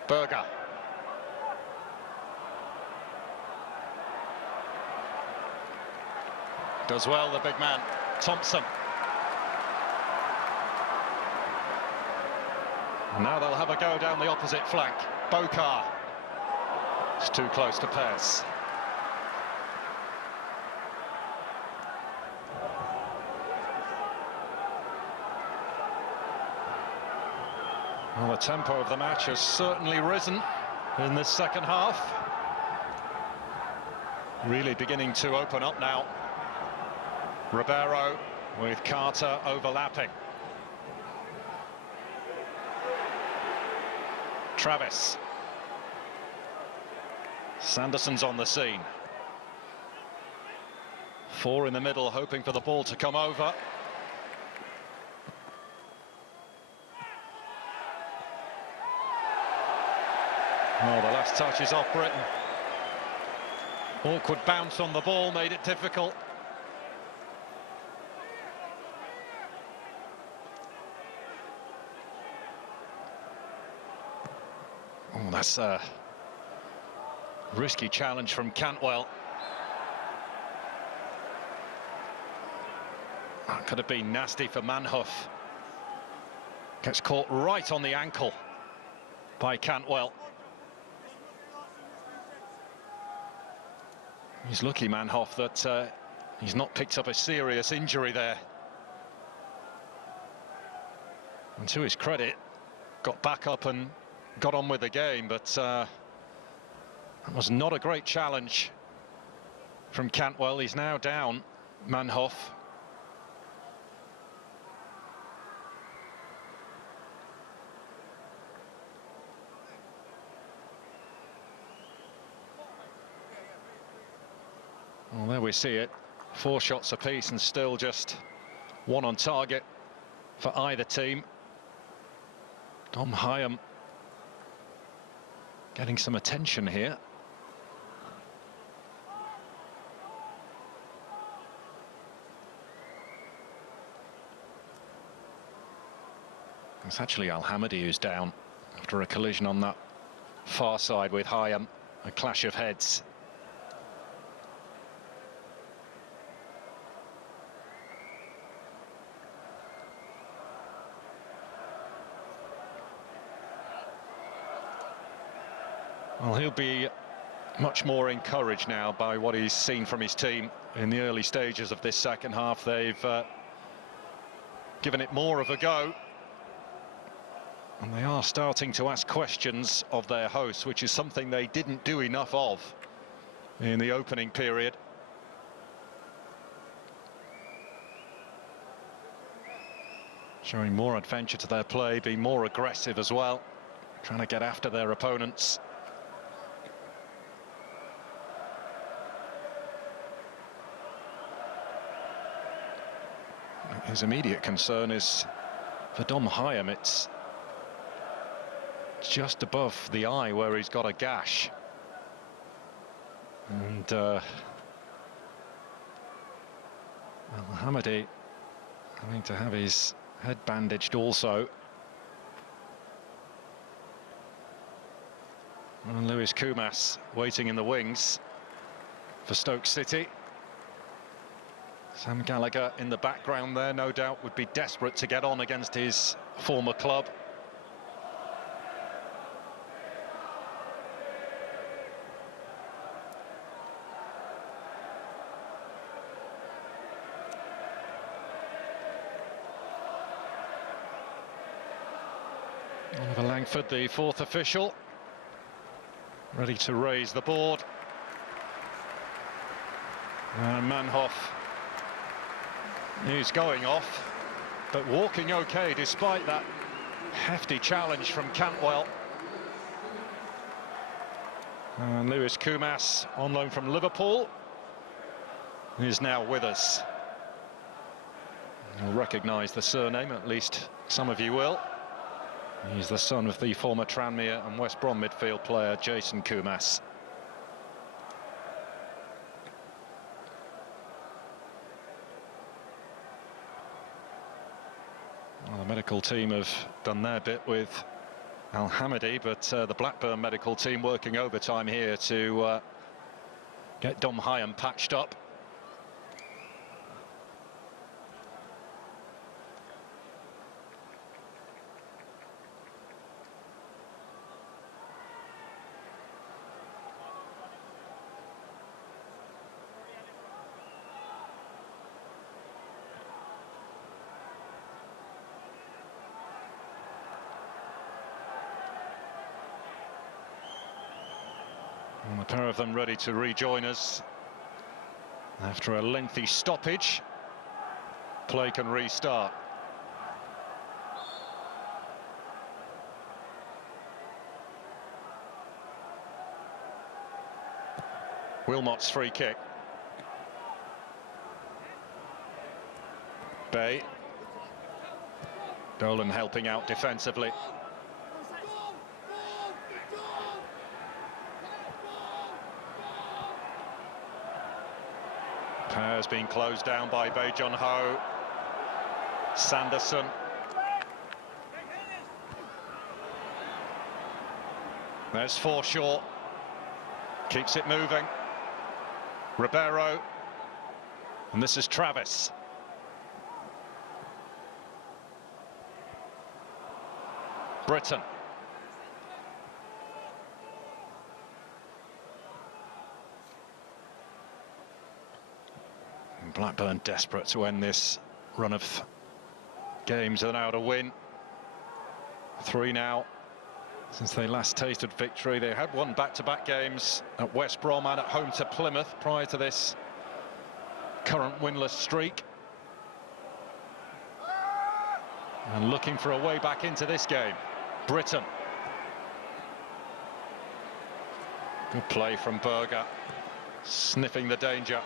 Berger. Does well, the big man, Thompson. And now they'll have a go down the opposite flank. Bocard. It's too close to pass. Well, the tempo of the match has certainly risen in this second half. Really beginning to open up now. Ribeiro with Carter overlapping. Sanderson's on the scene. 4 in the middle, hoping for the ball to come over. Oh, the last touch is off Britain. Awkward bounce on the ball made it difficult. Oh, that's a risky challenge from Cantwell. That could have been nasty for Manhoef. Gets caught right on the ankle by Cantwell. He's lucky, Manhoef, that he's not picked up a serious injury there. And to his credit, got back up and got on with the game, but that was not a great challenge from Cantwell. He's now down, Manhoef. Well, there we see it. 4 shots apiece and still just 1 on target for either team. Dom Hyam getting some attention here. It's actually Al-Hamadi who's down after a collision on that far side with Hyam. A clash of heads. Well, he'll be much more encouraged now by what he's seen from his team in the early stages of this second half. They've given it more of a go. And they are starting to ask questions of their hosts, which is something they didn't do enough of in the opening period. Showing more adventure to their play, being more aggressive as well, trying to get after their opponents. His immediate concern is for Dom Hyam. It's just above the eye where he's got a gash. And Al-Hamadi having to have his head bandaged also. And Lewis Kumas waiting in the wings for Stoke City. Sam Gallagher in the background there, no doubt would be desperate to get on against his former club. Oliver Langford, the 4th official, ready to raise the board. And Manhoef, he's going off, but walking okay despite that hefty challenge from Cantwell. And Lewis Kumas, on loan from Liverpool, is now with us. You'll recognise the surname, at least some of you will. He's the son of the former Tranmere and West Brom midfield player Jason Kumas. Well, the medical team have done their bit with Al-Hamadi, but the Blackburn medical team working overtime here to get Dom Hyam patched up. And a pair of them ready to rejoin us after a lengthy stoppage. Play can restart. Wilmot's free kick. Bay. Dolan helping out defensively. Pears being closed down by Bae Jun-ho. Sanderson. There's Forshaw. Keeps it moving. Ribeiro. And this is Travis. Britton. Blackburn desperate to end this run of games without a win. 3 now since they last tasted victory. They had won back-to-back games at West Brom and at home to Plymouth prior to this current winless streak. And looking for a way back into this game. Britton. Good play from Berger, sniffing the danger.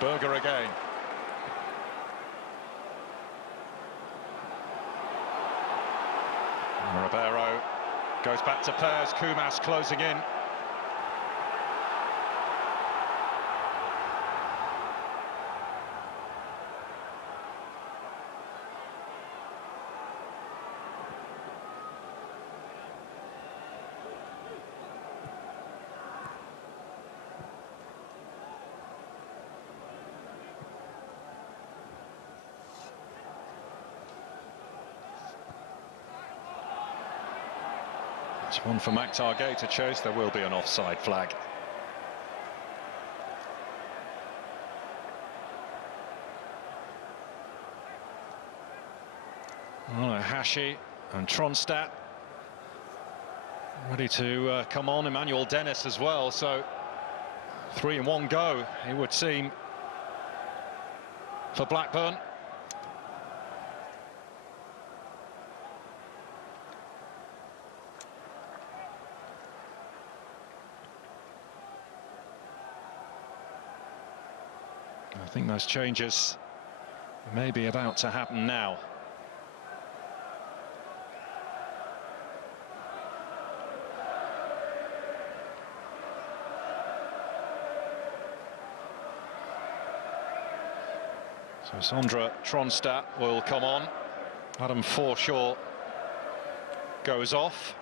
Berger again. Ribeiro goes back to Pears. Kumas closing in. It's one for Matchday to chase. There will be an offside flag. Oh, Hashi and Tronstadt ready to come on. Emmanuel Dennis as well. So 3 in 1 go, it would seem, for Blackburn. I think those changes may be about to happen now. So Sondre Tronstadt will come on. Adam Forshaw goes off.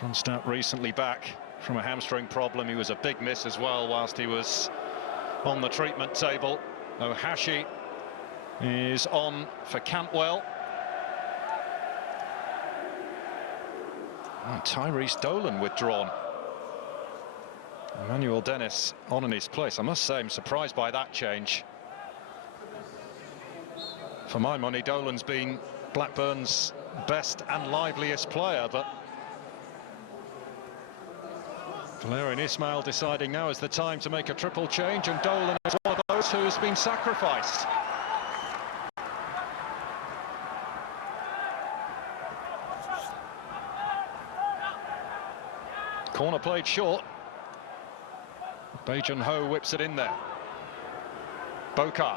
Tronstadt recently back from a hamstring problem. He was a big miss as well whilst he was on the treatment table. Hashi is on for Cantwell. Oh, Tyrese Dolan withdrawn. Emmanuel Dennis on in his place. I must say I'm surprised by that change. For my money, Dolan's been Blackburn's best and liveliest player, but Valérien Ismaël deciding now is the time to make a triple change, and Dolan is one of those who has been sacrificed. Corner played short. Bae Jun-ho whips it in there. Bokar.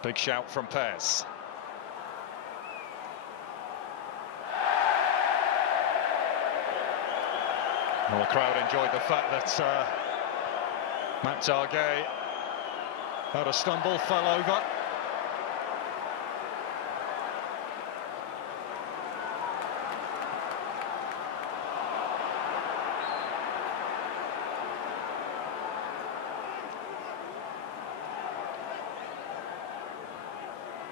Big shout from Pears. Well, the crowd enjoyed the fact that Matchday had a stumble, fell over.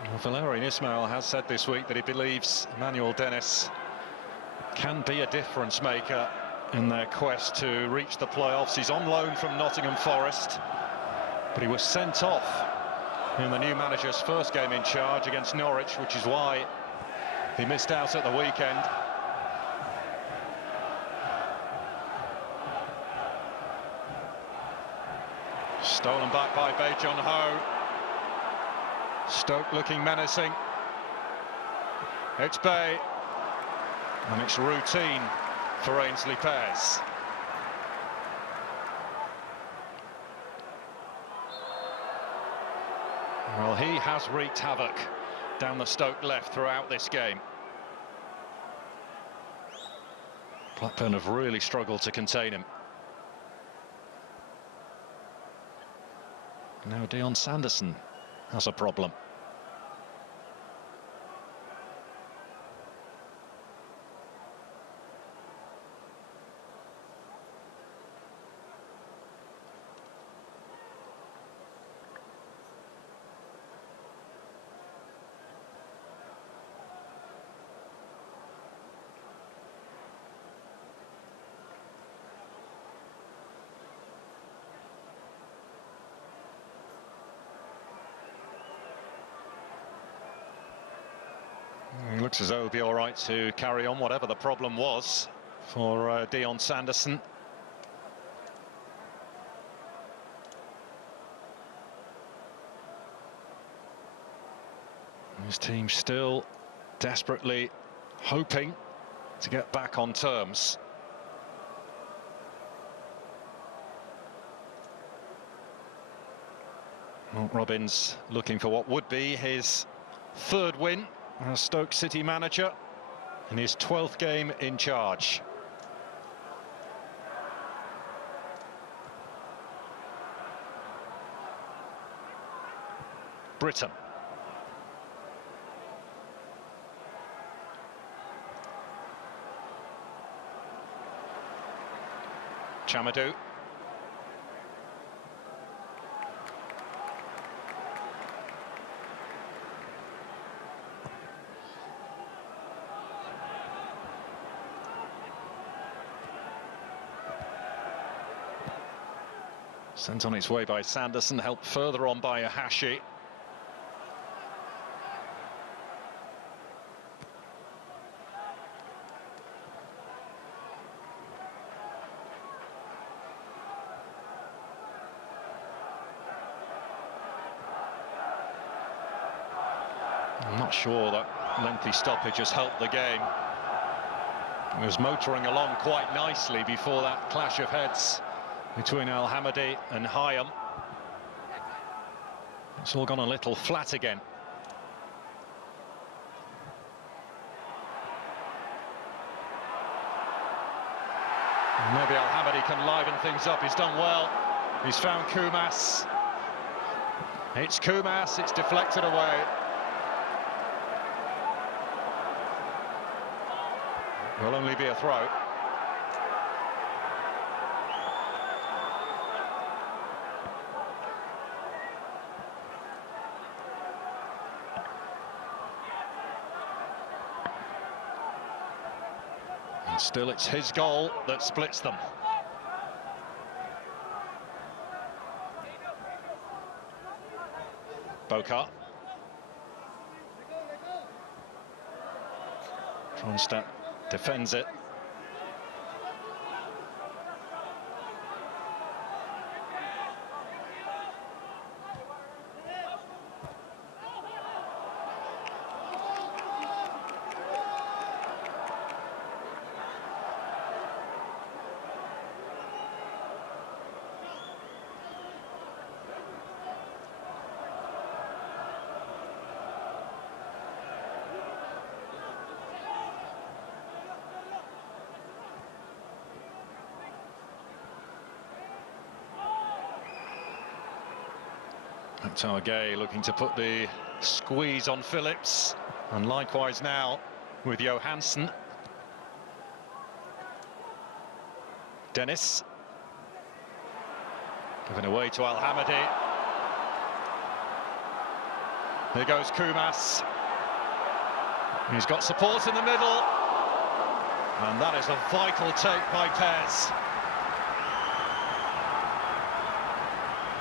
Well, Valérien Ismaël has said this week that he believes Emmanuel Dennis can be a difference maker in their quest to reach the playoffs. He's on loan from Nottingham Forest, but he was sent off in the new manager's first game in charge against Norwich, which is why he missed out at the weekend. Stolen back by Bae Jun-ho. Stoke looking menacing. It's Bay, and it's routine for Ainsley Pears. Well, he has wreaked havoc down the Stoke left throughout this game. Blackburn have really struggled to contain him. Now Dion Sanderson has a problem. It looks as though it'll be all right to carry on, whatever the problem was for Dion Sanderson. His team still desperately hoping to get back on terms. Well, Robbins looking for what would be his third win as Stoke City manager in his 12th game in charge. Britton. Chamadou. Sent on its way by Sanderson, helped further on by Ahashi. I'm not sure that lengthy stoppage has helped the game. It was motoring along quite nicely before that clash of heads between Al Hamadi and Hayam. It's all gone a little flat again. Maybe Al Hamadi can liven things up. He's done well. He's found Kumas. It's Kumas. It's deflected away. Will only be a throw. And still it's his goal that splits them. Boca. Tronstadt defends it. Targay looking to put the squeeze on Phillips, and likewise now with Johansson. Dennis given away to Al Hamadi. There goes Kumas. He's got support in the middle, and that is a vital take by Pears.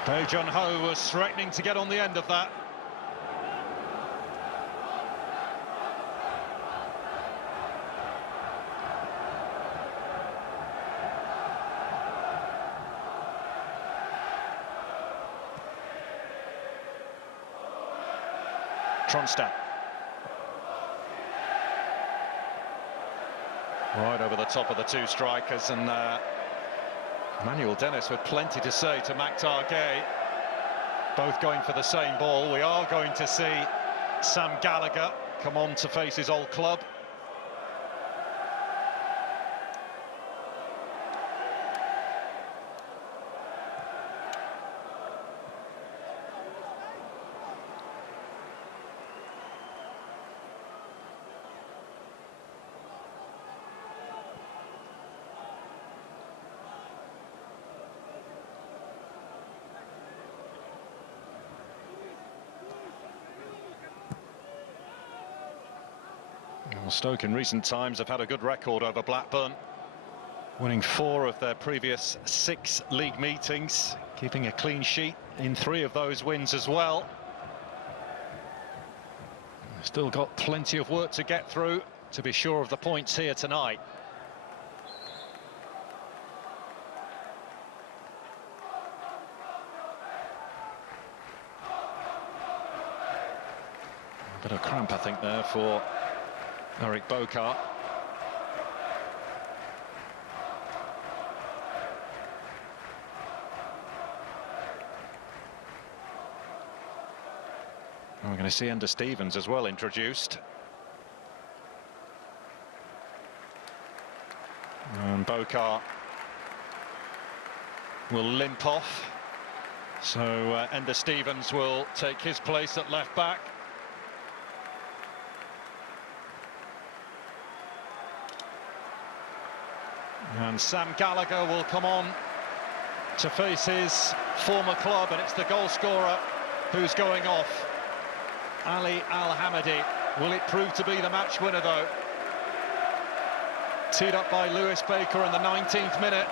Bae Jun-ho was threatening to get on the end of that. Tronstadt. Right over the top of the two strikers, and Emmanuel Dennis with plenty to say to Matchday. Both going for the same ball. We are going to see Sam Gallagher come on to face his old club. Well, Stoke in recent times have had a good record over Blackburn, winning 4 of their previous 6 league meetings, keeping a clean sheet in 3 of those wins as well. Still got plenty of work to get through to be sure of the points here tonight. A bit of cramp, I think, there for Eric Bokar. We're going to see Ender Stevens as well introduced. And Bokar will limp off. So Ender Stevens will take his place at left back. And Sam Gallagher will come on to face his former club, and it's the goal scorer who's going off. Ali Al-Hamadi. Will it prove to be the match winner, though? Teed up by Lewis Baker in the 19th minute.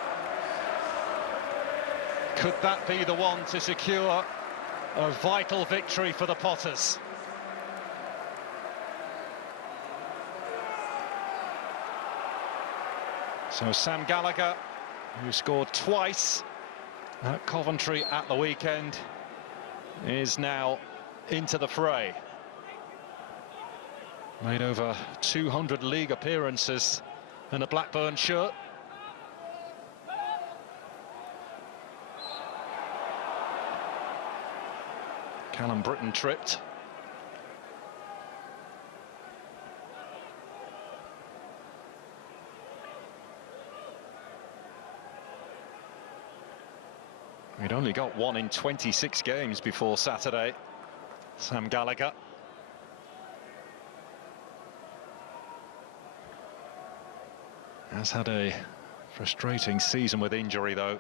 Could that be the one to secure a vital victory for the Potters? So Sam Gallagher, who scored twice at Coventry at the weekend, is now into the fray. Made over 200 league appearances in a Blackburn shirt. Callum Britton tripped. He'd only got 1 in 26 games before Saturday, Sam Gallagher. Has had a frustrating season with injury, though.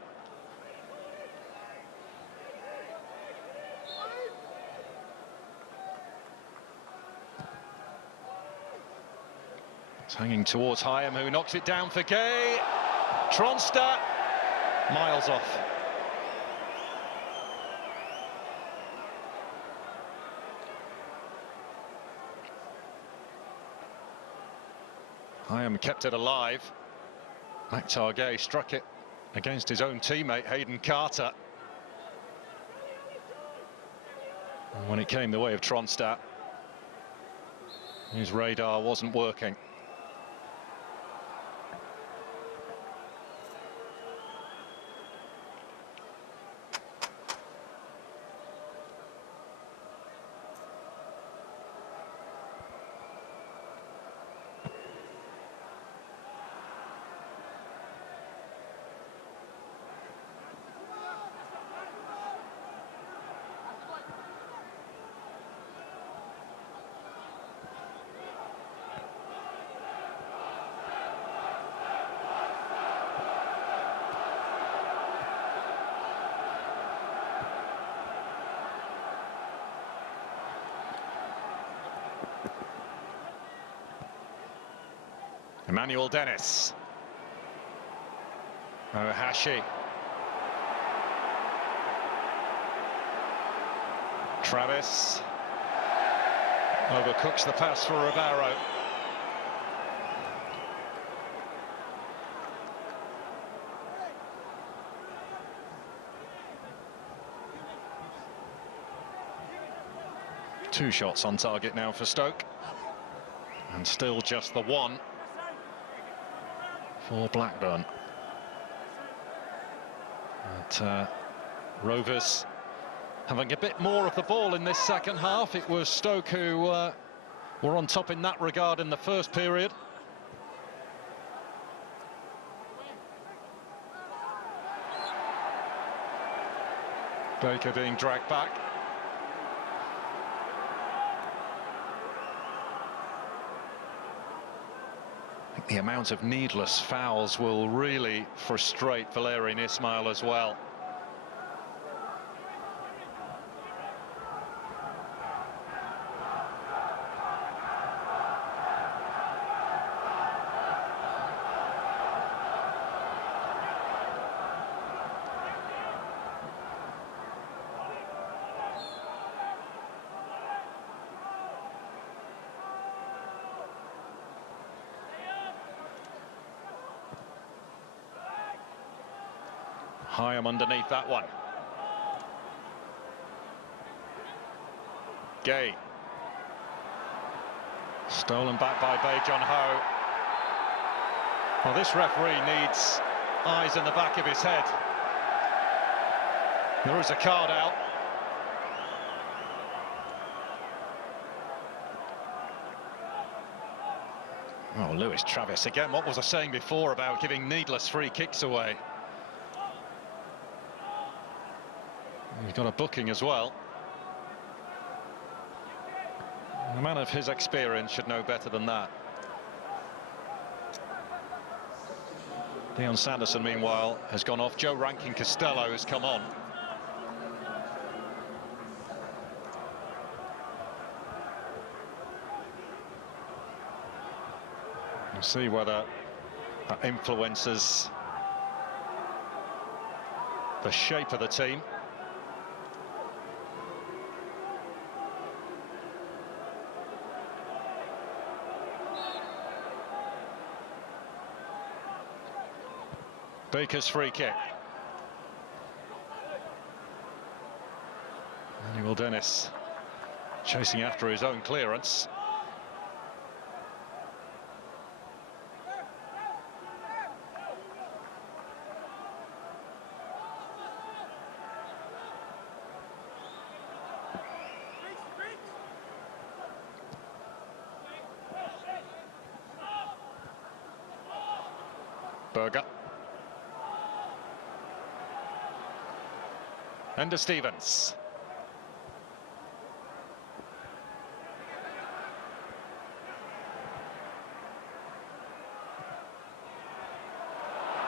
It's hanging towards Hyam, who knocks it down for Gay. Tronstadt, miles off. Hyam kept it alive. Matchday struck it against his own teammate Hayden Carter. And when it came the way of Tronstadt, his radar wasn't working. Emmanuel Dennis. Ohashi. Travis. Overcooks the pass for Rivero. Two shots on target now for Stoke. And still just the one. for Blackburn. But Rovers having a bit more of the ball in this second half. It was Stoke who were on top in that regard in the first period. Baker being dragged back. I think the amount of needless fouls will really frustrate Valérien Ismaël as well. Hyam underneath that one. Gay. Stolen back by Bae Jong-ho. Well, this referee needs eyes in the back of his head. There is a card out. Oh, Lewis Travis again. What was I saying before about giving needless free kicks away? He's got a booking as well. A man of his experience should know better than that. Leon Sanderson, meanwhile, has gone off. Joe Rankin-Costello has come on. We'll see whether that influences the shape of the team. Baker's free kick. Manuel Dennis chasing after his own clearance. Berger. Ender Stevens.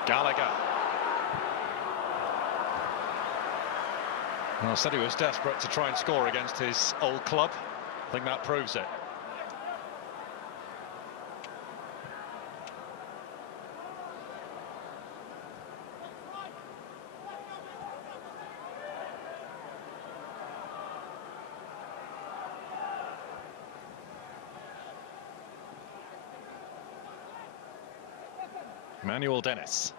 Gallagher. Well, said he was desperate to try and score against his old club. I think that proves it. Manuel Dennis.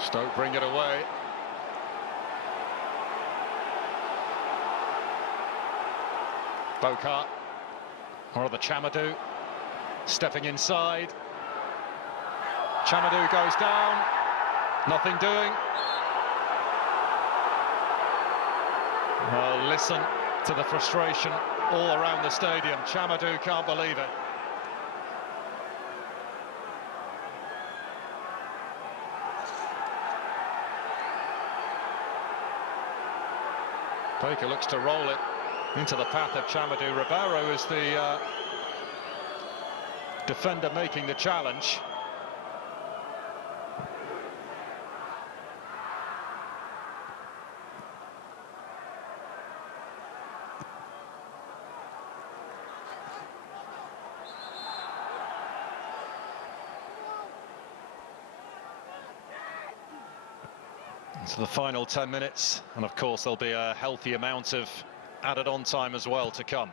Stoke bring it away. Bokar, or the Chamadou, stepping inside. Chamadou goes down, nothing doing. Well, listen to the frustration all around the stadium. Chamadou can't believe it. Baker looks to roll it into the path of Chamadou. Ribeiro is the defender making the challenge. To the final 10 minutes, and of course there'll be a healthy amount of added on time as well to come.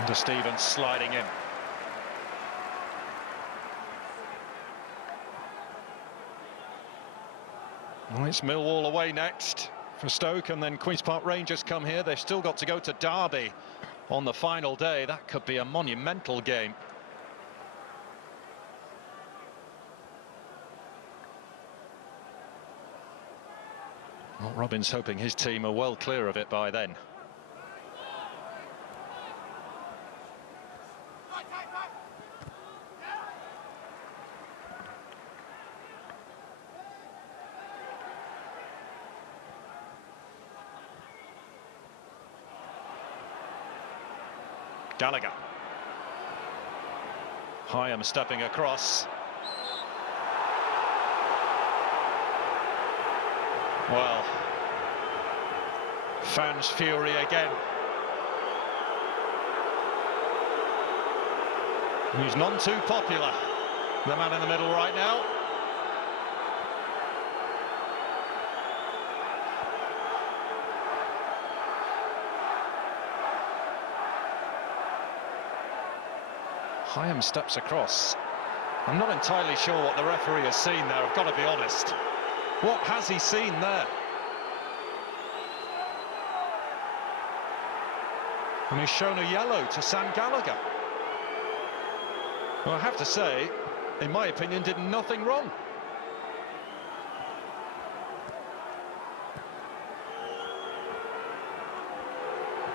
Ender Stevens sliding in. Well, it's Millwall away next for Stoke, and then Queen's Park Rangers come here. They've still got to go to Derby on the final day. That could be a monumental game. Well, Robin's hoping his team are well clear of it by then. Gallagher. Hyam stepping across. Well, fans' fury again. He's none too popular, the man in the middle right now. Hyam steps across. I'm not entirely sure what the referee has seen there, I've got to be honest. What has he seen there? And he's shown a yellow to Sam Gallagher. Well, I have to say, in my opinion, did nothing wrong.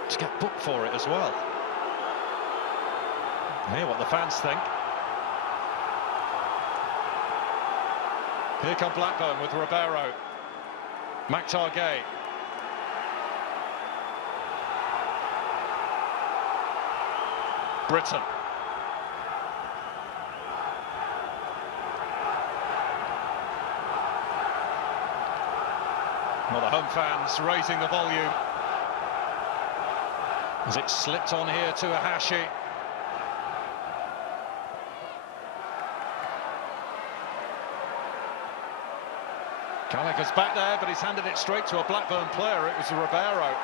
To get booked for it as well. Hear what the fans think. Here come Blackburn with Ribeiro. Matchday. Britton. Well, the home fans raising the volume as it slipped on here to Ahashi. Gallagher's back there, but he's handed it straight to a Blackburn player. It was Ribeiro.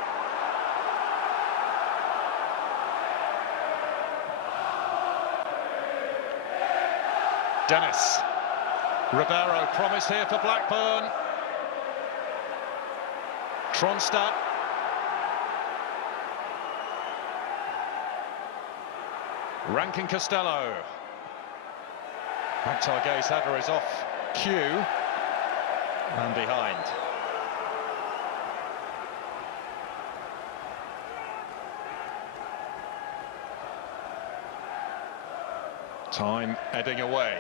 Dennis. Ribeiro promised here for Blackburn. Tronstad. Rankin Costello. Matchay's header is off cue. And behind. Time ebbing away.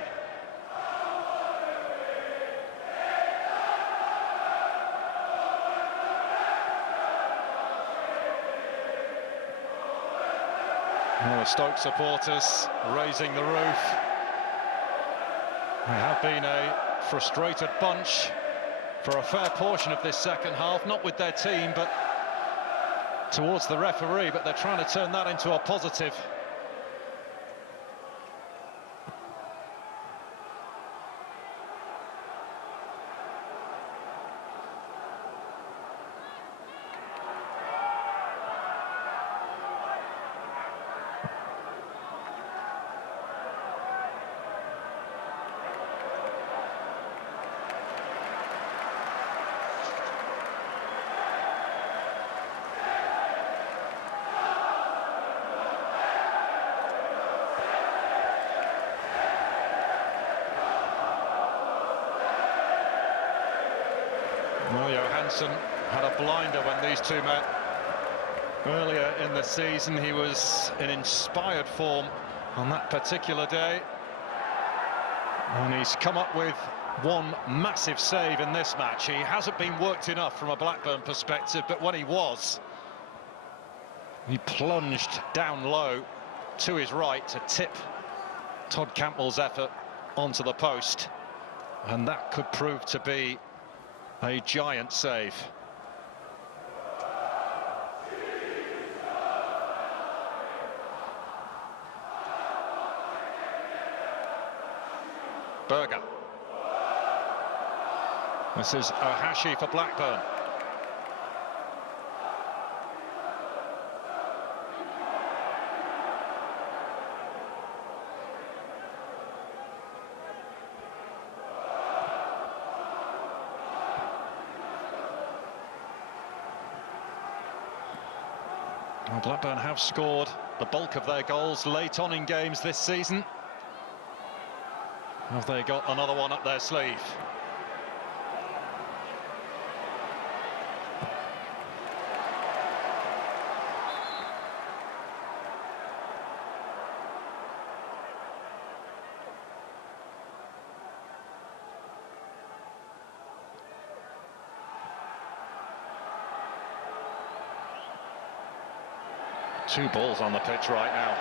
Well, the Stoke supporters raising the roof. They have been a frustrated bunch for a fair portion of this second half, not with their team, but towards the referee, but they're trying to turn that into a positive. Well, Johansson had a blinder when these two met earlier in the season. He was in inspired form on that particular day, and he's come up with one massive save in this match. He hasn't been worked enough from a Blackburn perspective, but when he was, he plunged down low to his right to tip Todd Campbell's effort onto the post, and that could prove to be a giant save. Berger. This is Ahashi for Blackburn. Well, Blackburn have scored the bulk of their goals late on in games this season. Have they got another one up their sleeve? Two balls on the pitch right now.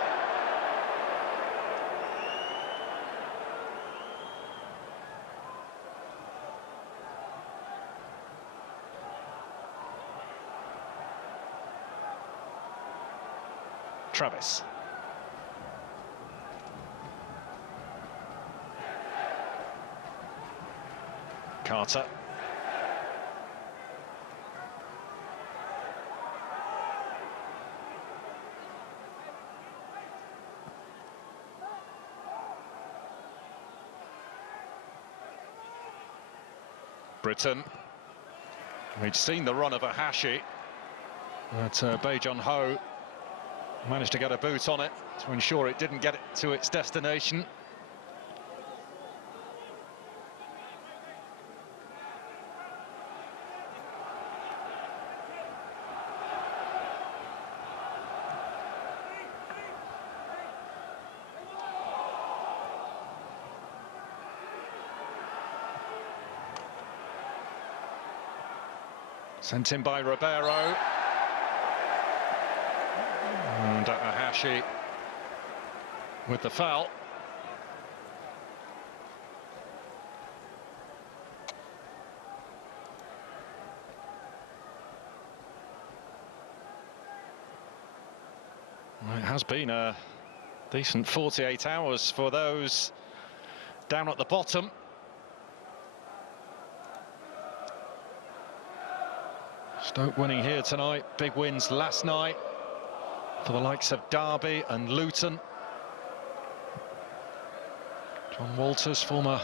Travis. Carter. Britain. We'd seen the run of a Hashi, but Bajon Ho managed to get a boot on it to ensure it didn't get it to its destination. Sent in by Ribeiro. And Ahashi with the foul. Well, it has been a decent 48 hours for those down at the bottom. Stoke winning here tonight, big wins last night for the likes of Derby and Luton. John Walters, former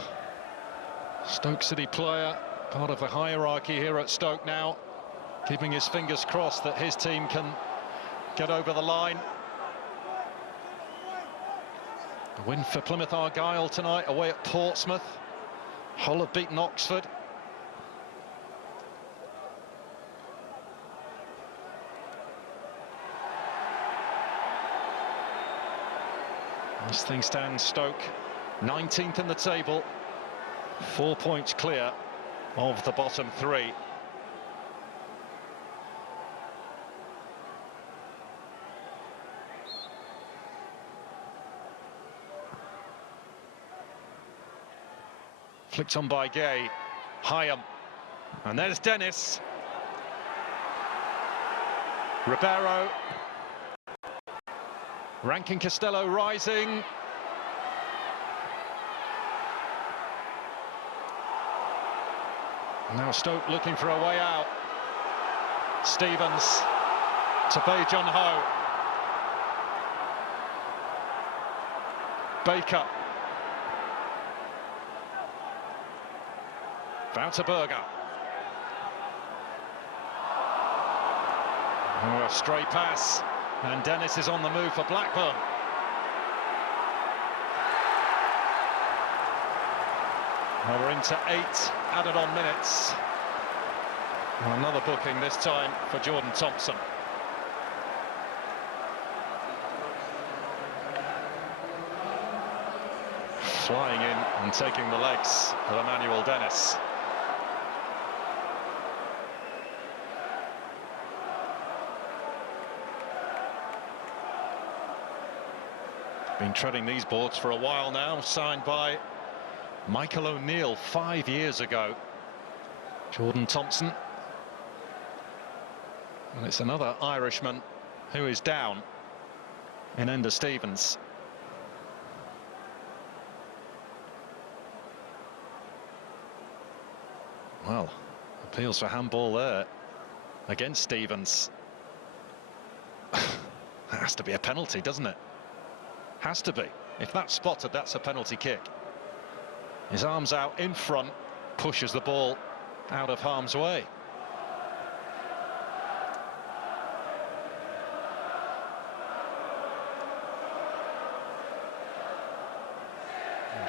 Stoke City player, part of the hierarchy here at Stoke now, keeping his fingers crossed that his team can get over the line. A win for Plymouth Argyle tonight, away at Portsmouth. Hull have beaten Oxford. As things stand, Stoke 19th in the table, 4 points clear of the bottom three. Flicked on by Gay, Hyam, and there's Dennis. Ribeiro. Rankin Costello rising. Now Stoke looking for a way out. Stevens to Bajon Ho. Baker. Wouterberger. Oh, a stray pass. And Dennis is on the move for Blackburn. Well, we're into 8 added-on minutes. Another booking this time for Jordan Thompson. Flying in and taking the legs of Emmanuel Dennis. Been treading these boards for a while now, signed by Michael O'Neill 5 years ago. Jordan Thompson. And it's another Irishman who is down in Enda Stevens. Well, appeals for handball there against Stevens. That has to be a penalty, doesn't it? Has to be. If that's spotted, that's a penalty kick. His arms out in front, pushes the ball out of harm's way.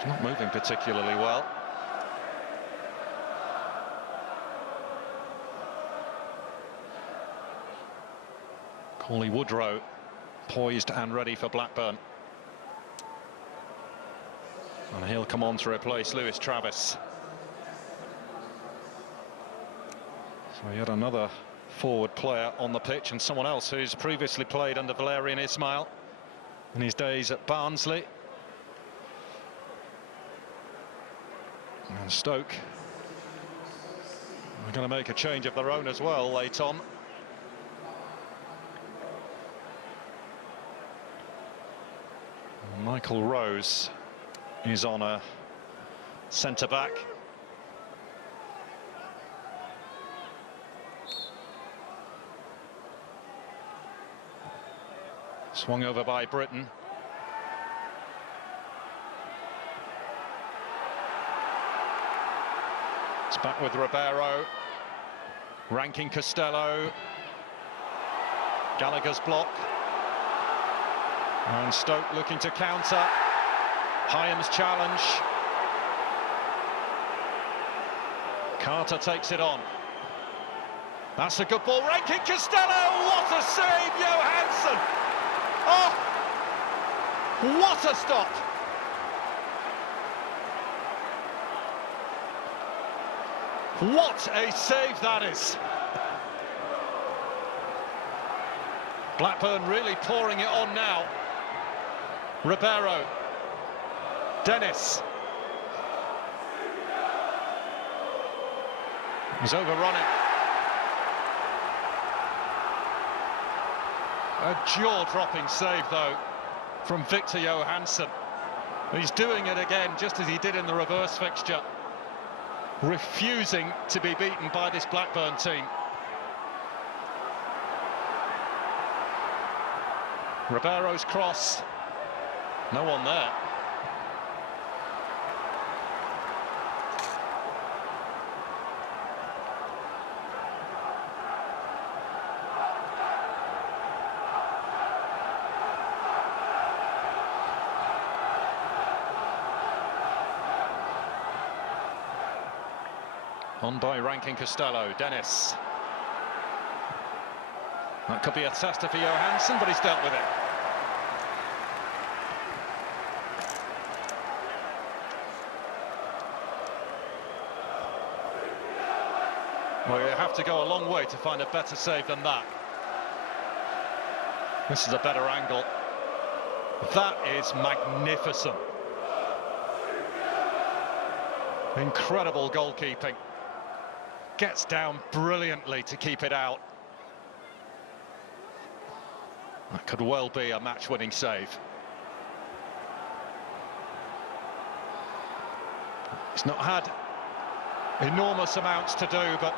He's not moving particularly well. Corley Woodrow poised and ready for Blackburn. And he'll come on to replace Lewis Travis. So yet another forward player on the pitch, and someone else who's previously played under Valérien Ismaël in his days at Barnsley. And Stoke are going to make a change of their own as well late on. Michael Rose is on a centre-back. Swung over by Britain. It's back with Ribeiro. Ranking Costello. Gallagher's block. And Stoke looking to counter. Hyam's challenge. Carter takes it on. That's a good ball. Ranking Costello! What a save, Johansson! Oh! What a stop! What a save that is! Blackburn really pouring it on now. Ribeiro. Dennis. He's overrun it. A jaw-dropping save, though, from Victor Johansson. He's doing it again, just as he did in the reverse fixture. Refusing to be beaten by this Blackburn team. Ribeiro's cross. No one there. On by Ranking Costello. Dennis. That could be a tester for Johansson, but he's dealt with it. Well, you have to go a long way to find a better save than that. This is a better angle. That is magnificent. Incredible goalkeeping. Gets down brilliantly to keep it out. That could well be a match-winning save. He's not had enormous amounts to do, but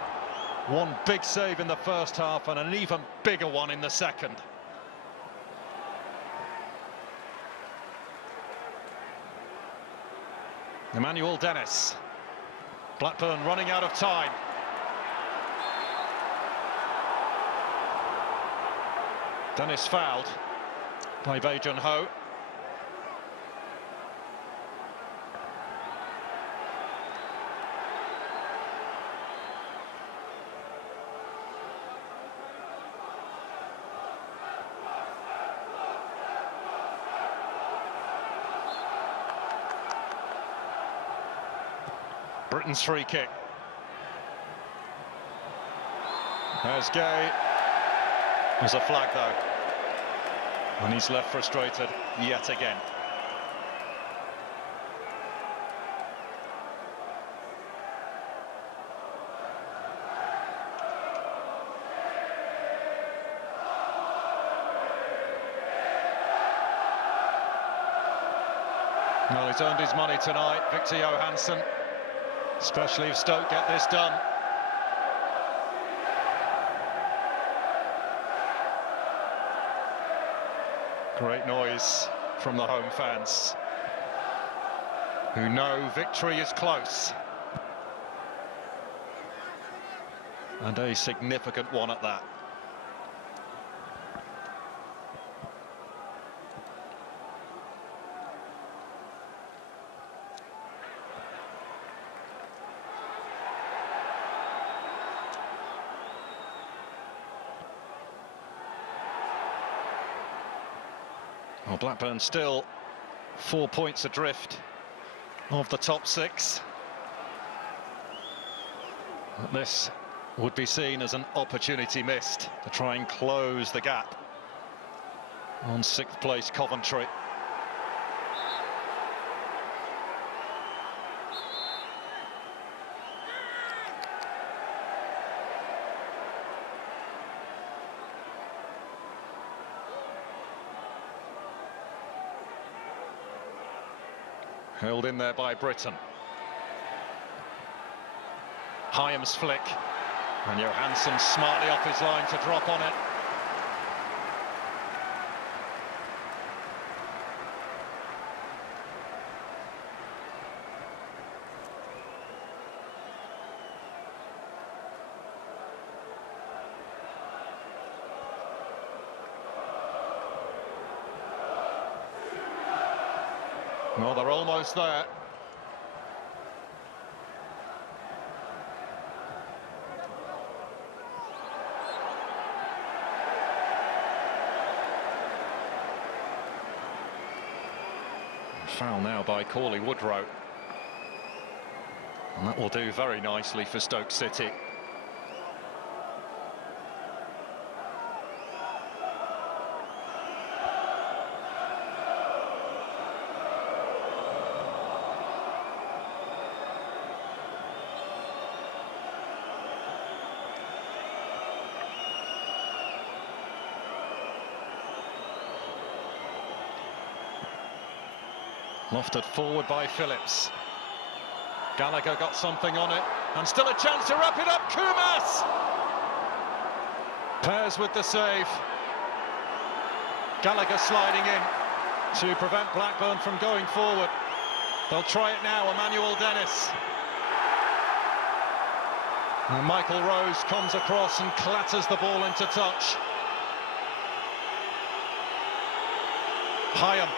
one big save in the first half and an even bigger one in the second. Emmanuel Dennis. Blackburn running out of time. Dennis fouled by Bae Jun-ho. Britain's free kick. There's Gay. There's a flag though, and he's left frustrated yet again. Well, he's earned his money tonight, Victor Johansson, especially if Stoke get this done. Great noise from the home fans, who know victory is close. And a significant one at that. Well, Blackburn still 4 points adrift of the top 6. This would be seen as an opportunity missed to try and close the gap on 6th place Coventry. Held in there by Britain. Hyam's flick, and Johansson smartly off his line to drop on it. Well, they're almost there. Foul now by Corley Woodrow. And that will do very nicely for Stoke City. Lofted forward by Phillips. Gallagher got something on it, and still a chance to wrap it up. Kumas pairs with the save. Gallagher sliding in to prevent Blackburn from going forward. They'll try it now. Emmanuel Dennis. And Michael Rose comes across and clatters the ball into touch. Hyam.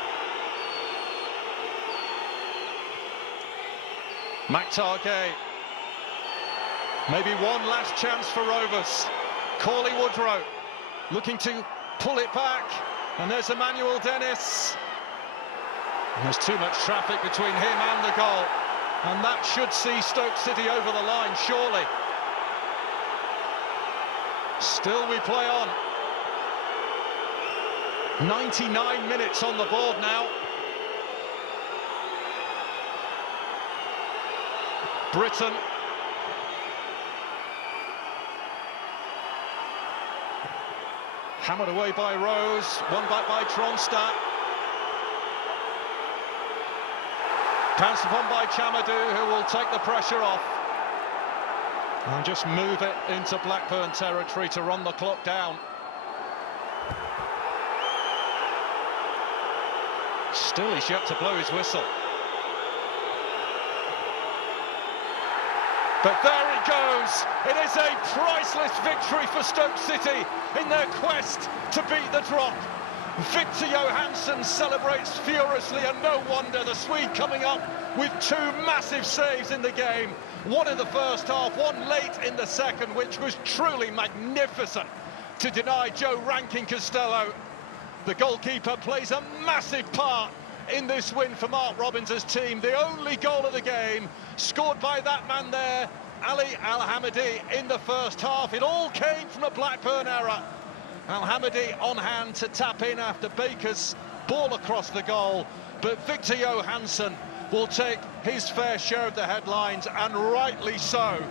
McTargay. Maybe one last chance for Rovers. Corley Woodrow looking to pull it back, and there's Emmanuel Dennis. And there's too much traffic between him and the goal, and that should see Stoke City over the line, surely. Still we play on. 99 minutes on the board now. Britain. Hammered away by Rose, won back by Tronstadt. Pounced upon by Chamadou, who will take the pressure off. And just move it into Blackburn territory to run the clock down. Still he's yet to blow his whistle. But there he goes. It is a priceless victory for Stoke City in their quest to beat the drop. Victor Johansson celebrates furiously, and no wonder. The Swede coming up with 2 massive saves in the game. One in the first half, one late in the second, which was truly magnificent to deny Joe Rankin Costello. The goalkeeper plays a massive part in this win for Mark Robbins' team. The only goal of the game, scored by that man there, Ali Al-Hamadi, in the first half. It all came from a Blackburn error. Al-Hamadi on hand to tap in after Baker's ball across the goal, but Victor Johansson will take his fair share of the headlines, and rightly so.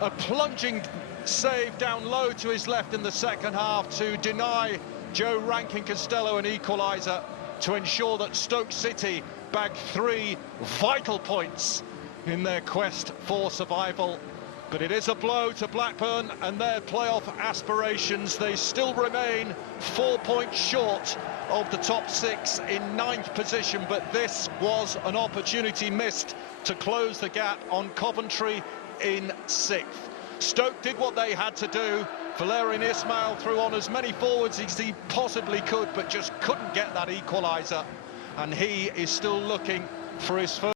A plunging save down low to his left in the second half to deny Joe Rankin Costello an equaliser, to ensure that Stoke City bag 3 vital points in their quest for survival. But it is a blow to Blackburn and their playoff aspirations. They still remain 4 points short of the top 6 in 9th position, but this was an opportunity missed to close the gap on Coventry in 6th. Stoke did what they had to do. Valérien Ismaël threw on as many forwards as he possibly could, but just couldn't get that equaliser, and he is still looking for his first